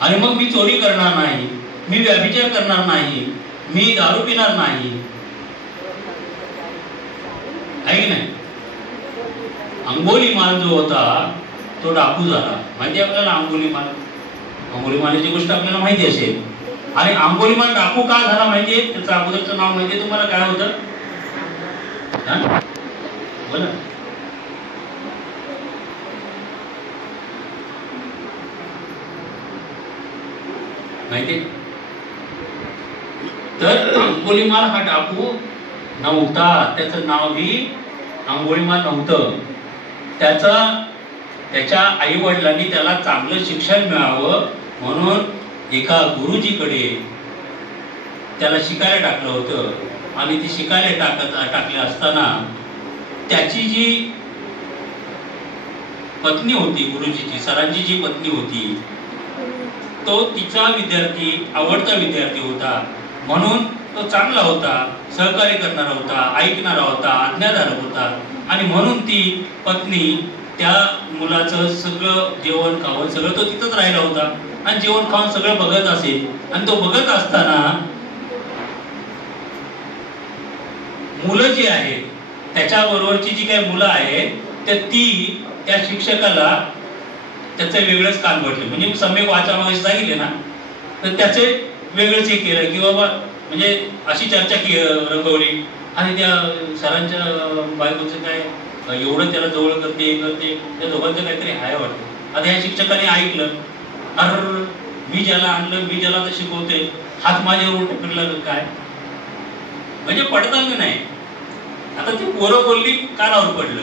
आणि मग मी चोरी करणार नाही, मी व्यभिचार करणार नाही, मी दारू पिणार नाही, आहे की नाही? अंगुलीमाल जो होता तो डाकू झाला. माहिती आपल्याला अंगुलीमालाची गोष्ट आपल्याला माहिती असेल. आणि अंगुलीमाल डाकू का झाला माहितीये? त्याचं अगोदरचं नाव माहितीये तुम्हाला? काय होतं? बोला. माहिती? तर अंगुलीमाल हा डाकू नव्हता, त्याचं नाव ही अंगुलीमाल नव्हतं. त्याच्या आई वडिलांनी त्याला चांगलं शिक्षण मिळावं म्हणून एका गुरुजीकडे त्याला शिकायला टाकलं होतं. आणि ती शिकायला टाकले असताना त्याची जी पत्नी होती, गुरुजीची, सरांची जी पत्नी होती, तो तिचा विद्यार्थी, आवडता विद्यार्थी होता. म्हणून तो चांगला होता, सहकार्य करणारा होता, ऐकणारा होता, आज्ञाधारक होता. आणि म्हणून ती पत्नी त्या मुलाचं सगळं जेवण खावण सगळं तो तिथंच राहिला होता. आणि जेवण खावण सगळं बघत असेल. आणि तो बघत असताना मुलं जी आहेत, त्याच्याबरोबरची जी काही मुलं आहेत, तर ती त्या शिक्षकाला त्याचं वेगळंच कान भरले. म्हणजे सम्यक वाचा मागे सांगितले ना, तर त्याचे वेगळंच हे केलं की बाबा, म्हणजे अशी चर्चा रंगवली. आणि त्या सरांच्या बायकोचं काय एवढं त्याला जवळ करते, त्या दोघांचं काहीतरी हाय वाटतं. आता ह्या शिक्षकाने ऐकलं, अरे मी ज्याला आणलं, मी ज्याला तर शिकवते, हात माझ्यावर उलट फिरला काय? म्हणजे पडताना नाही. आता ती पोरं बोलली, कानावर पडलं.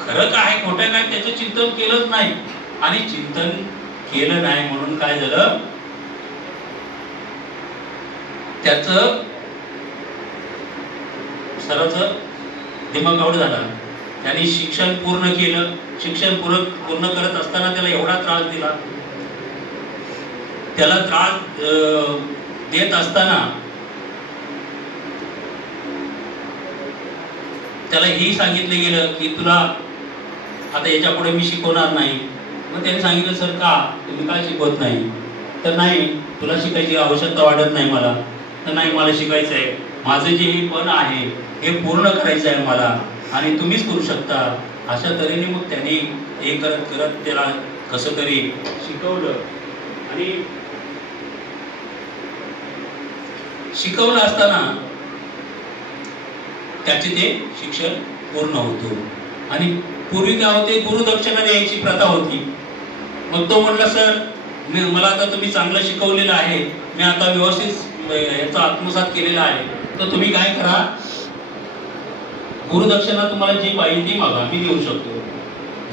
खरं काय खोटं काय त्याचं चिंतन केलंच नाही. आणि चिंतन केलं नाही म्हणून काय झालं? त्याचं सराचं दिमाग आउट झाला. त्यांनी शिक्षण पूर्ण केलं. शिक्षण पूर्ण करत असताना त्याला एवढा त्रास दिला. त्याला त्रास देत असताना त्याला ही सांगितलं गेलं की तुला आता याच्या पुढे मी शिकवणार नाही. मग त्याने सांगितलं सर का तुम्ही काय शिकवत नाही? तर नाही तुला शिकायची आवश्यकता वाटत नाही मला. तर नाही मला शिकायचं आहे, माझं जे हे पण आहे हे पूर्ण करायचं आहे मला आणि तुम्हीच करू शकता. अशा तऱ्हेने मग त्याने हे करत करत त्याला कसं तरी शिकवलं आणि शिकवलं असताना त्याचे ते शिक्षण पूर्ण होतो. आणि पूर्वी काय होते गुरुदक्षिणा द्यायची प्रथा होती. मग तो म्हणला सर मला आता तुम्ही चांगलं शिकवलेलं आहे, मी आता व्यवस्थित याचा आत्मसात केलेला आहे, तर तुम्ही काय करा गुरुदक्षिणा तुम्हाला जी पाहिजे ती मागा मी देऊ शकतो.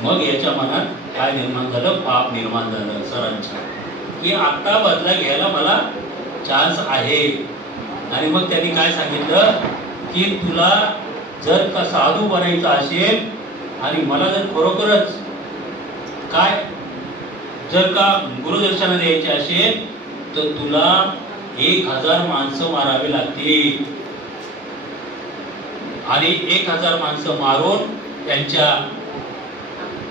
मग याच्या मनात काय निर्माण झालं, पाप निर्माण झालं सरांच्या की आता बदला घ्यायला मला चान्स आहे. आणि मग त्यांनी काय सांगितलं की तुला जर का साधू बनायचं असेल आणि मला जर खरोखरच काय जर का गुरुदक्षिणा द्यायची असेल तर तुला 1000 माणसं मारावी लागतील आणि 1000 माणसं मारून त्यांच्या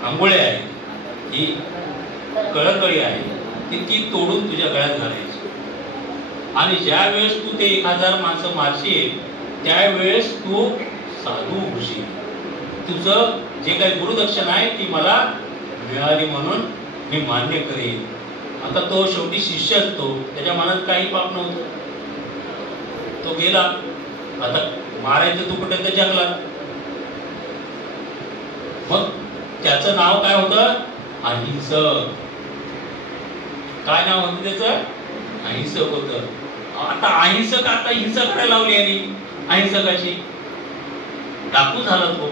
आंघोळ्या आहेत ही कळकळी आहे ती तोडून तुझ्या गळ्यात घालायची. आणि ज्या वेळेस तू ते 1000 माणसं मारशील त्यावेळेस तू साधू होशील. तुझं जे काही गुरुदक्षिणा आहे ती मला मिळाली म्हणून मी मान्य करेन. आता तो शेवटी शिष्य असतो, त्याच्या मनात काही पाप नव्हतं, तो गेला. आता मारायचं तू कुठे तर जंगलात. मग त्याचं नाव काय होतं, अहिंसक. काय नाव होतं त्याचं, अहिंसक होतं. आता अहिंसक आता हिंसा करायला लावली आणि अहिंसकाची डाकू झाला तो,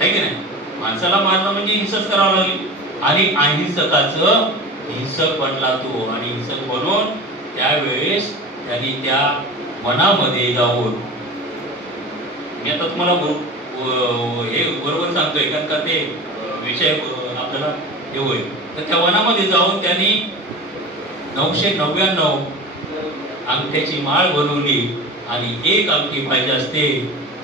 आहे की नाही. माणसाला मारणं म्हणजे हिंसाच करावं लागली आणि अहिंसकाचं हिंसक बनला तो. आणि हिंसक बनून त्यावेळेस त्यांनी त्या मनामध्ये जाऊन, मी आता तुम्हाला हे बरोबर सांगतोय कारण का ते विषय आपल्याला हे होईल. तर त्या वनामध्ये जाऊन त्यांनी 999 अंगठ्याची माळ बनवली आणि एक अंगठी पाहिजे असते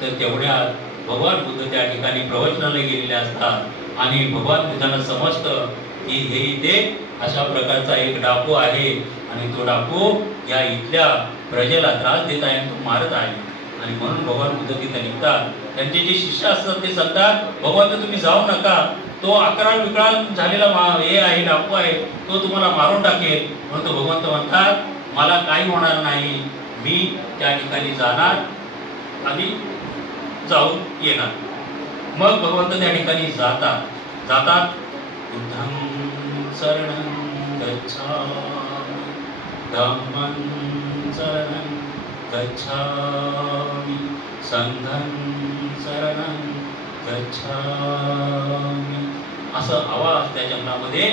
तर तेवढ्यात भगवान बुद्ध त्या ठिकाणी प्रवचनाला गेलेले असतात आणि भगवान बुद्धांना समजतं की हे इथे अशा प्रकारचा एक डाकू आहे आणि तो डाकू या इथल्या प्रजेला त्रास देत आहे, तो मारत आहे. आणि म्हणून भगवान बुद्ध तिथे निघतात. त्यांचे जे शिष्य असतात ते सांगतात भगवान तुम्ही जाऊ नका, तो अकराळ विकराळ झालेला हे आहे डाकू आहे, तो तुम्हाला मारून टाकेल. म्हणून तो भगवंत म्हणतात मला काही होणार नाही, मी त्या ठिकाणी जाणार आणि जाऊन येणार. मग भगवंत त्या ठिकाणी जातात बुद्धं शरणं गच्छामि धम्मं शरणं गच्छामि संघं शरणं गच्छामि. असं आवाज त्या जंगलामध्ये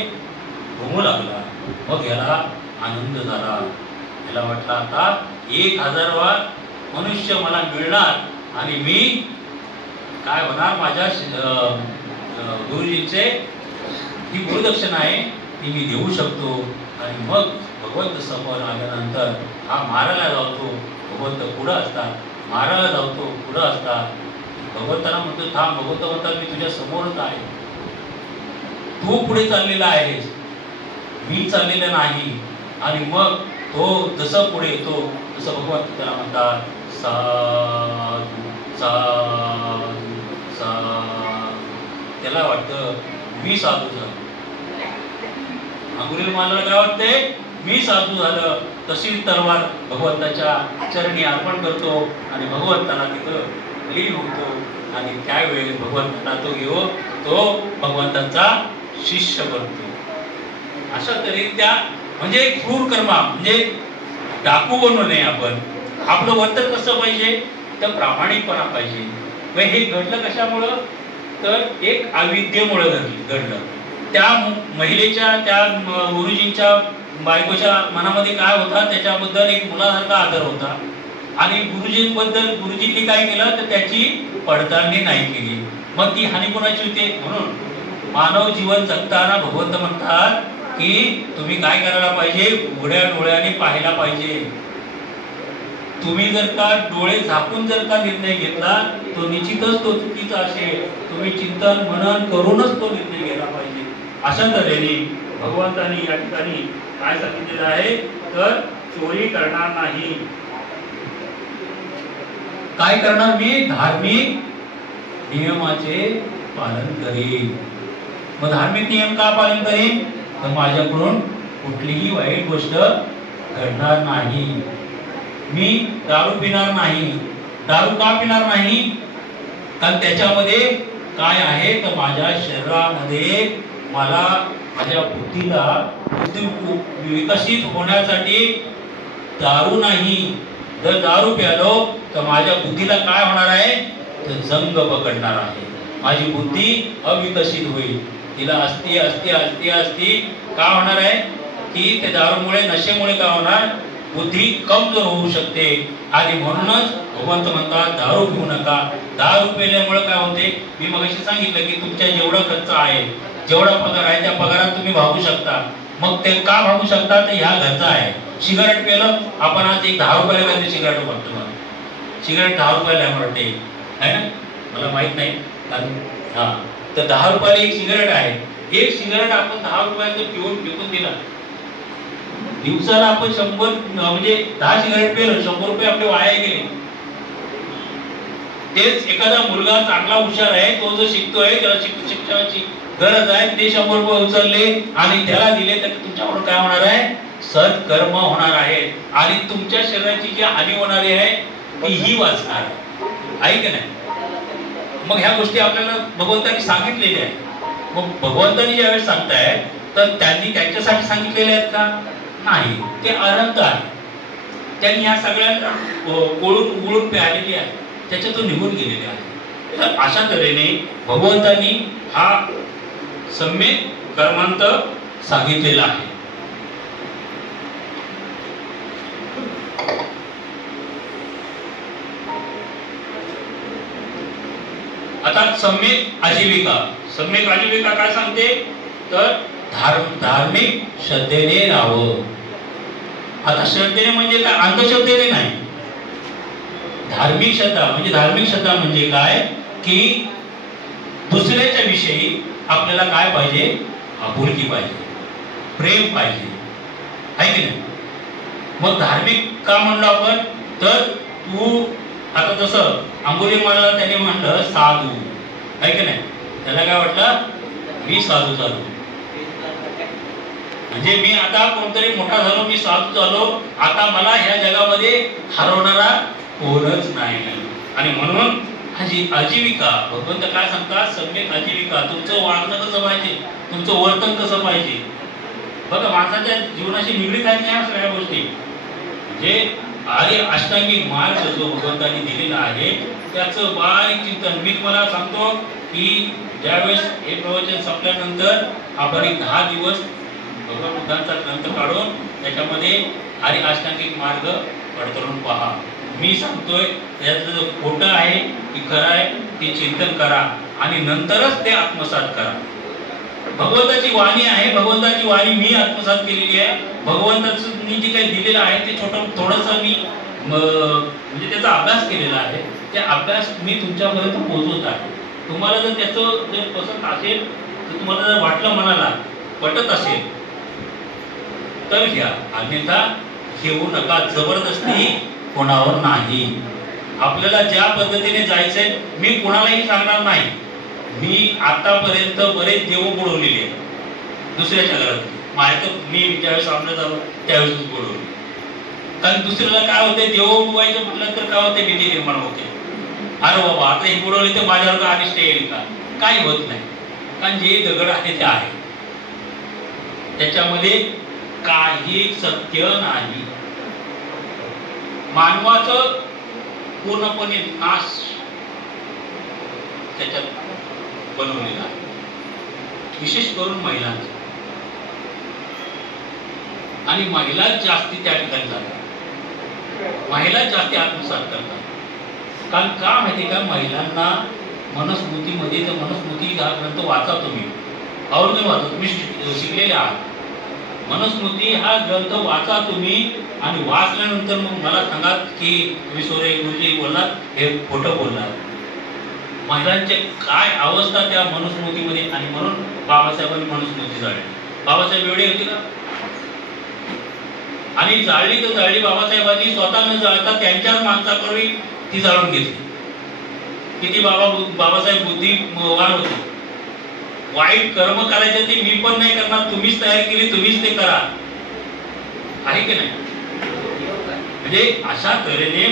घुमू लागला. मग याला आनंद झाला. याला वाटलं आता 1000 मनुष्य मला मिळणार आणि मी काय होणार, माझ्या गुरुजींचे ही गुरुदक्षिणा आहे ती मी देऊ शकतो. आणि मग भगवंत समोर आल्यानंतर हा मारायला जातो, भगवंत पुढं असतात, मारायला जातो पुढं असतात. भगवंताला म्हणतो थांब. भगवंत म्हणतात मी तुझ्या समोरच आहे, तू पुढे चाललेला आहेस, मी चाललेला नाही. आणि मग तो जसं पुढे येतो तसं भगवंत त्याला म्हणतात साधू साधू साधू. त्याला वाटतं मी साधू झालो. अंगुलीला मारला काय वाटतंय, मी साधू झालं. तशीच तलवार भगवंताच्या चरणी अर्पण करतो आणि भगवंताला तिथं लीन होतो. आणि त्यावेळेस भगवंताला तो भगवंताचा शिष्य बनतो. अशा तऱ्हेने त्या म्हणजे क्रूर कर्मा म्हणजे डाकू बनू नये आपण. आपलं वर्तन कसं पाहिजे तर प्रामाणिकपणा पाहिजे. मग हे घडलं कशामुळं तर एक अविद्येमुळे घडलं. त्या महिलेच्या त्या गुरुजींच्या बायकोच्या मनामध्ये काय होता, त्याच्याबद्दल एक मुलासारखा आदर होता आणि गुरुजींनी काय केलं तर त्याची पडताळणी नाही केली. मग ती हानी कोणाची होते. म्हणून मानव जीवन जगताना भगवंत म्हणतात की तुम्ही काय करायला पाहिजे, उघड्या डोळ्याने पाहायला पाहिजे. तुम्ही जर का डोळे झाकून जर का निर्णय घेतला तो निश्चितच तो चुकीचा असेल. तुम्ही चिंतन मनन करूनच तो निर्णय घ्यायला पाहिजे. अशा तऱ्हेने भगवंतांनी या ठिकाणी काय सांगितलेलं आहे तर चोरी करणार नाही. काय करणार मी धार्मिक नियमाचे पालन करेन. मग धार्मिक नियम का पालन करेन तर माझ्याकडून कुठलीही वाईट गोष्ट घडणार नाही. मी दारू पिणार नाही. दारू का पिणार नाही कारण त्याच्यामध्ये काय आहे तर माझ्या शरीरामध्ये मला माझ्या बुद्धीला विकसित होण्यासाठी दारू नाही. जर दारू प्यालो तर माझ्या बुद्धीला काय होणार आहे तर जंग पकडणार आहे. माझी बुद्धी अविकसित होईल. तिला असती असती असती असती का होणार आहे की ते दारूमुळे नशेमुळे काय होणार बुद्धी कमजोर होऊ शकते. आणि म्हणूनच भगवंत म्हणतात दारू पिऊ नका. दारू पिल्यामुळे काय होते मी मगाशी सांगितलं की तुमच्या जेवढा खर्च आहे जेवढा पगार आहे त्या पगारात तुम्ही भागू शकता. मग ते का भागू शकता तर ह्या घरचा आहे. सिगारेट पेलं आपण आज एक 10 रुपयाला काहीतरी सिगारेट बघतो. सिगारेट 10 रुपयाला म्हणते आहे ना मला माहित नाही कारण हा तर 10 रुपयाला एक सिगारेट आहे. एक सिगारेट आपण 10 रुपयाचं पिऊन विकून दिला दिवसाला आपण 100 म्हणजे 10 सिगारेट पेलं 100 रुपये आपले वाया गेले. तेच एखादा मुलगा चांगला हुशार आहे तो जो शिकतोय त्याला शिक्षणाची गरज आहे ते 100 रुपये उचलले आणि त्याला दिले तर तुमच्याकडून काय होणार आहे सत्कर्म होणार आहे आणि तुमच्या शरीराची जी हानी होणारी आहे ती ही वाचणार आहे की नाही. मग ह्या गोष्टी आपल्याला भगवंतांनी सांगितलेल्या आहेत. मग भगवंतांनी ज्यावेळेस सांगताय तर त्यांनी त्यांच्यासाठी सांगितलेले आहेत का नाही. ते अनंत आहे. त्यांनी ह्या सगळ्यांना कोळून उघडून प्यालेली आहे त्याच्यातून निघून गेलेले आहे. तर अशा तऱ्हेने भगवंतांनी हा सम्यक कर्मांत सांगितलेला आहे. आता सम्यक आजीविका. सम्यक आजीविका काय सांगते तर धार्मिक श्रद्धेने राहावं. आता श्रद्धेने म्हणजे काय अंधश्रद्धेने नाही. धार्मिक श्रद्धा म्हणजे काय की दुसऱ्याच्या विषयी आपल्याला काय पाहिजे आपुलकी पाहिजे प्रेम पाहिजे आहे की नाही. मग धार्मिक का म्हणलो आपण तर तू आता जसं अंगुलीमाला त्याने म्हणलं साधू आहे की नाही. त्याला काय वाटलं मी साधू झालो म्हणजे मी आता कोणतरी मोठा झालो मी साधू झालो आता मला ह्या जगामध्ये हरवणारा कोणच नाही. आणि म्हणून आजीविका भगवंत काय सांगतात सम्यक आजीविका. तुमचं वागणं कसं पाहिजे तुमचं वर्तन कसं पाहिजे. बघा माणसाच्या जीवनाशी निगडीत आहेत या सगळ्या गोष्टी. म्हणजे आर्य अष्टांगिक मार्ग जो भगवंतांनी दिलेला आहे त्याचं बारीक चिंतन मी तुम्हाला सांगतो की ज्यावेळेस हे प्रवचन संपल्यानंतर आपण एक 10 दिवस भगवान बुद्धांचा ग्रंथ काढून त्याच्यामध्ये आर्य अष्टांगिक मार्ग पडताळून पहा. मी सांगतोय त्याचं जो खोटं आहे की खरं आहे ते चिंतन करा आणि नंतरच ते आत्मसात करा. भगवंताची वाणी आहे. भगवंताची वाणी मी आत्मसात केलेली आहे. भगवंतानी जे काही दिलेलं आहे ते थोडंसं मी म्हणजे त्याचा अभ्यास केलेला आहे. ते अभ्यास मी तुमच्यापर्यंत पोहोचवत आहे. तुम्हाला जर त्याचं जर पसंत असेल तर तुम्हाला जर वाटलं मनाला पटत असेल तर घ्या अन्यथा घेऊ नका. जबरदस्ती कोणावर नाही. आपल्याला ज्या पद्धतीने जायचंय मी कोणालाही सांगणार नाही. मी आतापर्यंत बरेच देव बुडवलेले आहेत दुसऱ्याच्या घरात. माझ्या मी ज्यावेळेस सामने झालो त्यावेळेस बुडवले. कारण दुसऱ्याला काय होते देव बुवायचं म्हटलं तर काय होते भीती निर्माण होते. अरे बाबा आता हे बुडवले तर माझ्यावर का अनिष्ट येईल का काही होत नाही. कारण जे दगड आहे ते आहे त्याच्यामध्ये काही सत्य नाही. मानवाचं पूर्णपणे नाश त्याच्यात बनवलेला आहे. विशेष करून महिलांचा. आणि महिला जास्ती त्या ठिकाणी जातात. महिला जास्ती आत्मसात करतात. कारण का माहिती का महिलांना मनुस्मृतीमध्ये तर मनुस्मृती हा ग्रंथ वाचा तुम्ही आवर्जून वाचा. तुम्ही शिकलेले आहात मनुस्मृती हा ग्रंथ वाचा तुम्ही, आणि वाचल्यानंतर मग मला सांगा की तुम्ही सोरे गुरुजी बोललात हे खोटं बोललात. महिलांचे काय अवस्था त्या मनुस्मृतीमध्ये, आणि म्हणून बाबासाहेबांनी मनुस्मृती जाळली. बाबासाहेब एवढे होते का? आणि जाळली तर जाळली बाबासाहेबांनी स्वतः न जाळता त्यांच्याच माणसाकडे ती जाळून घेतली. किती बाबासाहेब बुद्धिवान होते. वाईट कर्म करायचे ते मी पण नाही करणार, तुम्हीच तयार केली, तुम्हीच ते करा, आहे की नाही? म्हणजे अशा तऱ्हेने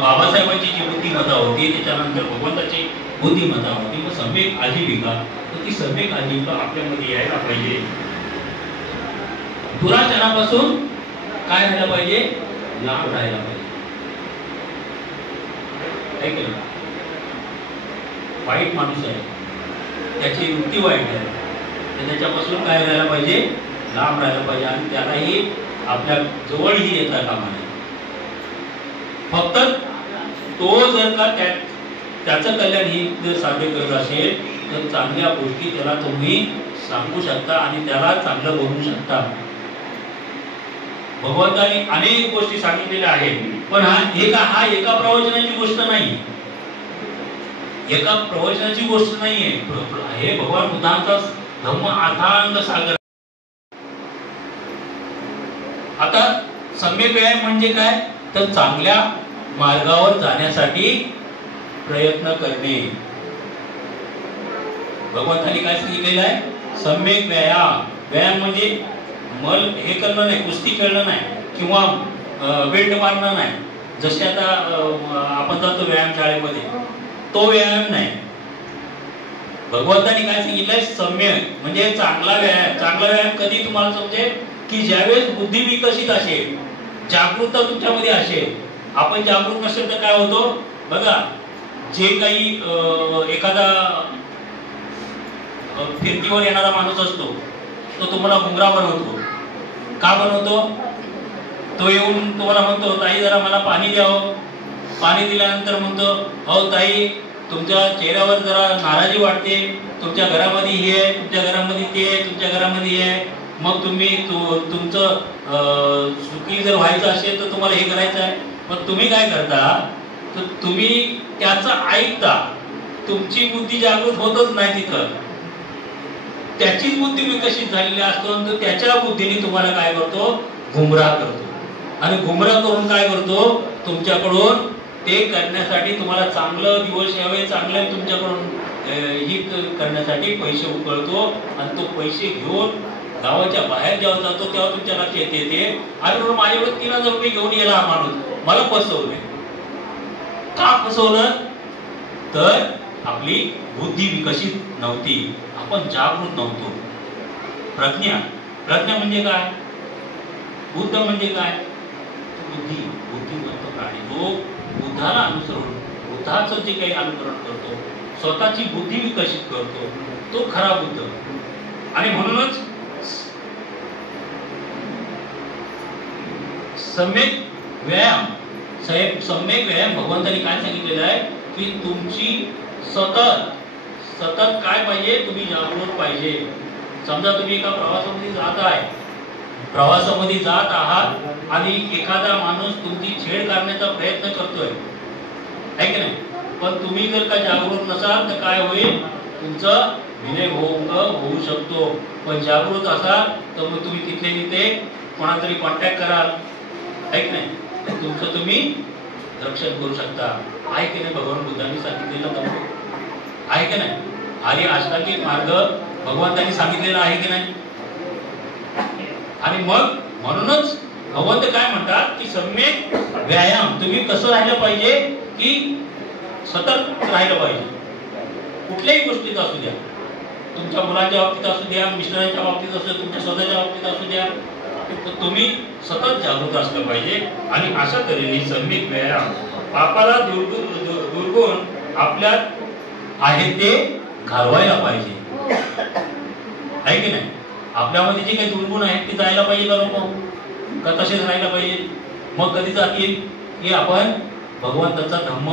बाबासाहेबांची जी बुद्धिमत्ता होती, त्याच्यानंतर भगवंताची बुद्धिमत्ता होती. मग सम्यक आजीविका, तर ती सम्यक आजीविका आपल्यामध्ये यायला पाहिजे. दुराचारापासून काय राहायला पाहिजे? लांब राहायला पाहिजे. वाईट माणूस आहे, त्याची वृत्ती वाईट आहे, तर त्याच्यापासून काय राहायला पाहिजे? लांब राहायला पाहिजे. आणि त्यालाही आपल्या जवळही येता कामा नये. फक्त तो जर का त्याचं कल्याण ही जर साध्य करत असेल तर चांगल्या गोष्टी त्याला तुम्ही सांगू शकता आणि त्याला चांगलं बोलू शकता. भगवंताने अनेक गोष्टी सांगितलेल्या आहेत, पण हा एका प्रवचनाची गोष्ट नाही, एका प्रवचनाची गोष्ट नाहीये. हे भगवान बुद्धांचा धम्म अथांग सागर. आता सम्यक व्यायाम म्हणजे काय? तर चांगल्या मार्गावर जाण्यासाठी प्रयत्न करणे. भगवंतांनी काय सांगितलेलं आहे? सम्यक व्यायाम. व्यायाम म्हणजे मल हे करणं नाही, कुस्ती खेळणं नाही, किंवा बेल्ट मारणं नाही. जसे आता आपण जातो व्यायाम शाळेमध्ये, तो व्यायाम नाही. भगवंतांनी काय सांगितलंय? सम्यक म्हणजे चांगला व्यायाम. चांगला व्यायाम कधी तुम्हाला समजेल? की ज्यावेळेस बुद्धी विकसित असेल, जागरूकता तुमच्यामध्ये असेल. आपण जागरूक नसेल तर काय होतो बघा, जे काही एखादा फिरतीवर येणारा माणूस असतो तो तुम्हाला गुंगरा बनवतो. का बनवतो? तो येऊन तुम्हाला म्हणतो, ताई जरा मला पाणी द्यावं. पाणी दिल्यानंतर म्हणतो, अहो ताई तुमच्या चेहऱ्यावर जरा नाराजी वाटते, तुमच्या घरामध्ये हे आहे, तुमच्या घरामध्ये ते आहे, तुमच्या घरामध्ये हे आहे. मग तुम्ही तुमचं सुखी जर व्हायचं असेल तर तुम्हाला हे करायचं आहे. मग तुम्ही काय करता? तर तुम्ही त्याचं ऐकता, तुमची बुद्धी जागृत होतच नाही तिथं. त्याचीच बुद्धी विकसित झालेली असतो, तर त्याच्या बुद्धीने तुम्हाला काय करतो? गुमराह करतो. आणि गुमराह करून काय करतो? तुमच्याकडून ते करण्यासाठी तुम्हाला चांगलं दिवस यावे, चांगलं तुमच्याकडून हित करण्यासाठी पैसे उकळतो. आणि तो पैसे घेऊन गावाच्या बाहेर जेव्हा जातो तेव्हा तुमच्या लक्षात येते, अरे माझ्याकडे 3000 रुपये घेऊन गेला हा माणूस, मला फसवले. का फसवलं? तर आपली बुद्धी विकसित नव्हती, आपण जागृत नव्हतो. प्रज्ञा म्हणजे काय? बुद्ध म्हणजे काय? बुद्धिमत्ता प्राणी जो बुद्धाला अनुसरून, बुद्धाचं जे काही अनुकरण करतो, स्वतःची बुद्धी विकसित करतो, तो खरा बुद्ध. आणि म्हणूनच सम्यक व्यायाम भगवंतांनी काय सांगितलेलं आहे? की तुमची सतत काय पाहिजे? तुम्ही जागरूक पाहिजे. समजा तुम्ही एका प्रवासामध्ये जात आहात आणि एखादा माणूस तुमची छेड करण्याचा प्रयत्न करतोय, आहे की नाही? पण तुम्ही जर का जागरूक नसाल तर काय होईल? तुमचं विनयभंग होऊ शकतो. पण जागरूक असाल तर मग तुम्ही तिथले तिथे कोणातरी कॉन्टॅक्ट कराल, आहे की नाही? तुमचं तुम्ही रक्षण करू शकता. आहे की नाही? भगवान बुद्धांनी सांगितलेलं आहे की नाही? आणि अष्टांगिक मार्ग भगवंतांनी सांगितलेला आहे की नाही? आणि मग म्हणूनच भगवंत काय म्हणतात की सम्यक व्यायाम. तुम्ही कसं राहिलं पाहिजे? की सतत राहिलं पाहिजे. कुठल्याही गोष्टीत असू द्या, तुमच्या मुलांच्या बाबतीत असू द्या, मिस्टरांच्या बाबतीत असू द्या, तुमच्या स्वतःच्या बाबतीत असू द्या, तुम्ही सतत जागरूक असलं पाहिजे. आणि अशा तऱ्हेने सम्यक व्यायाम पापाला दुर्गुण आपल्यात आहे ते घालवायला पाहिजे, आहे की नाही? आपल्यामध्ये जे काही दुर्गुण आहेत ते जायला पाहिजे का नको? का तसेच राहायला पाहिजे? मग कधी जातील? की आपण भगवंताचा धम्म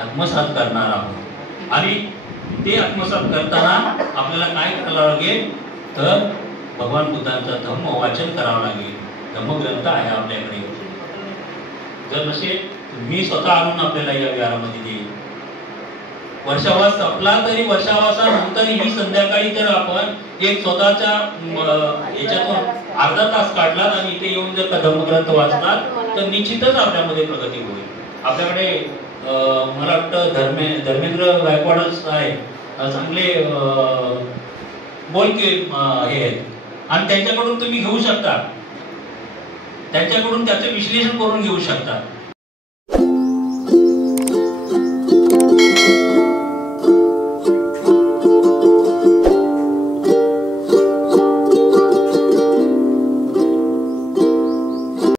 आत्मसात करणार आहोत. आणि ते आत्मसात करताना आपल्याला काय करायला लागेल? तर भगवान बुद्धांचा धम्म वाचन करावं लागेल. धम्मग्रंथ आहे आपल्याकडे. जर नसेल मी स्वतः आणून आपल्याला या विहारामध्ये देईल. वर्षावास संपला तरी वर्षावासानंतर ही संध्याकाळी जर आपण एक स्वतःच्या याच्यातून अर्धा तास काढलात आणि इथे येऊन जर का धम्मग्रंथ वाचलात तर निश्चितच आपल्यामध्ये प्रगती होईल. आपल्याकडे मला वाटतं धर्मेंद्र गायकवाडच आहे, चांगले बोलके हे आहेत आणि त्यांच्याकडून तुम्ही घेऊ शकता, त्यांच्याकडून त्याचे विश्लेषण करून घेऊ शकता.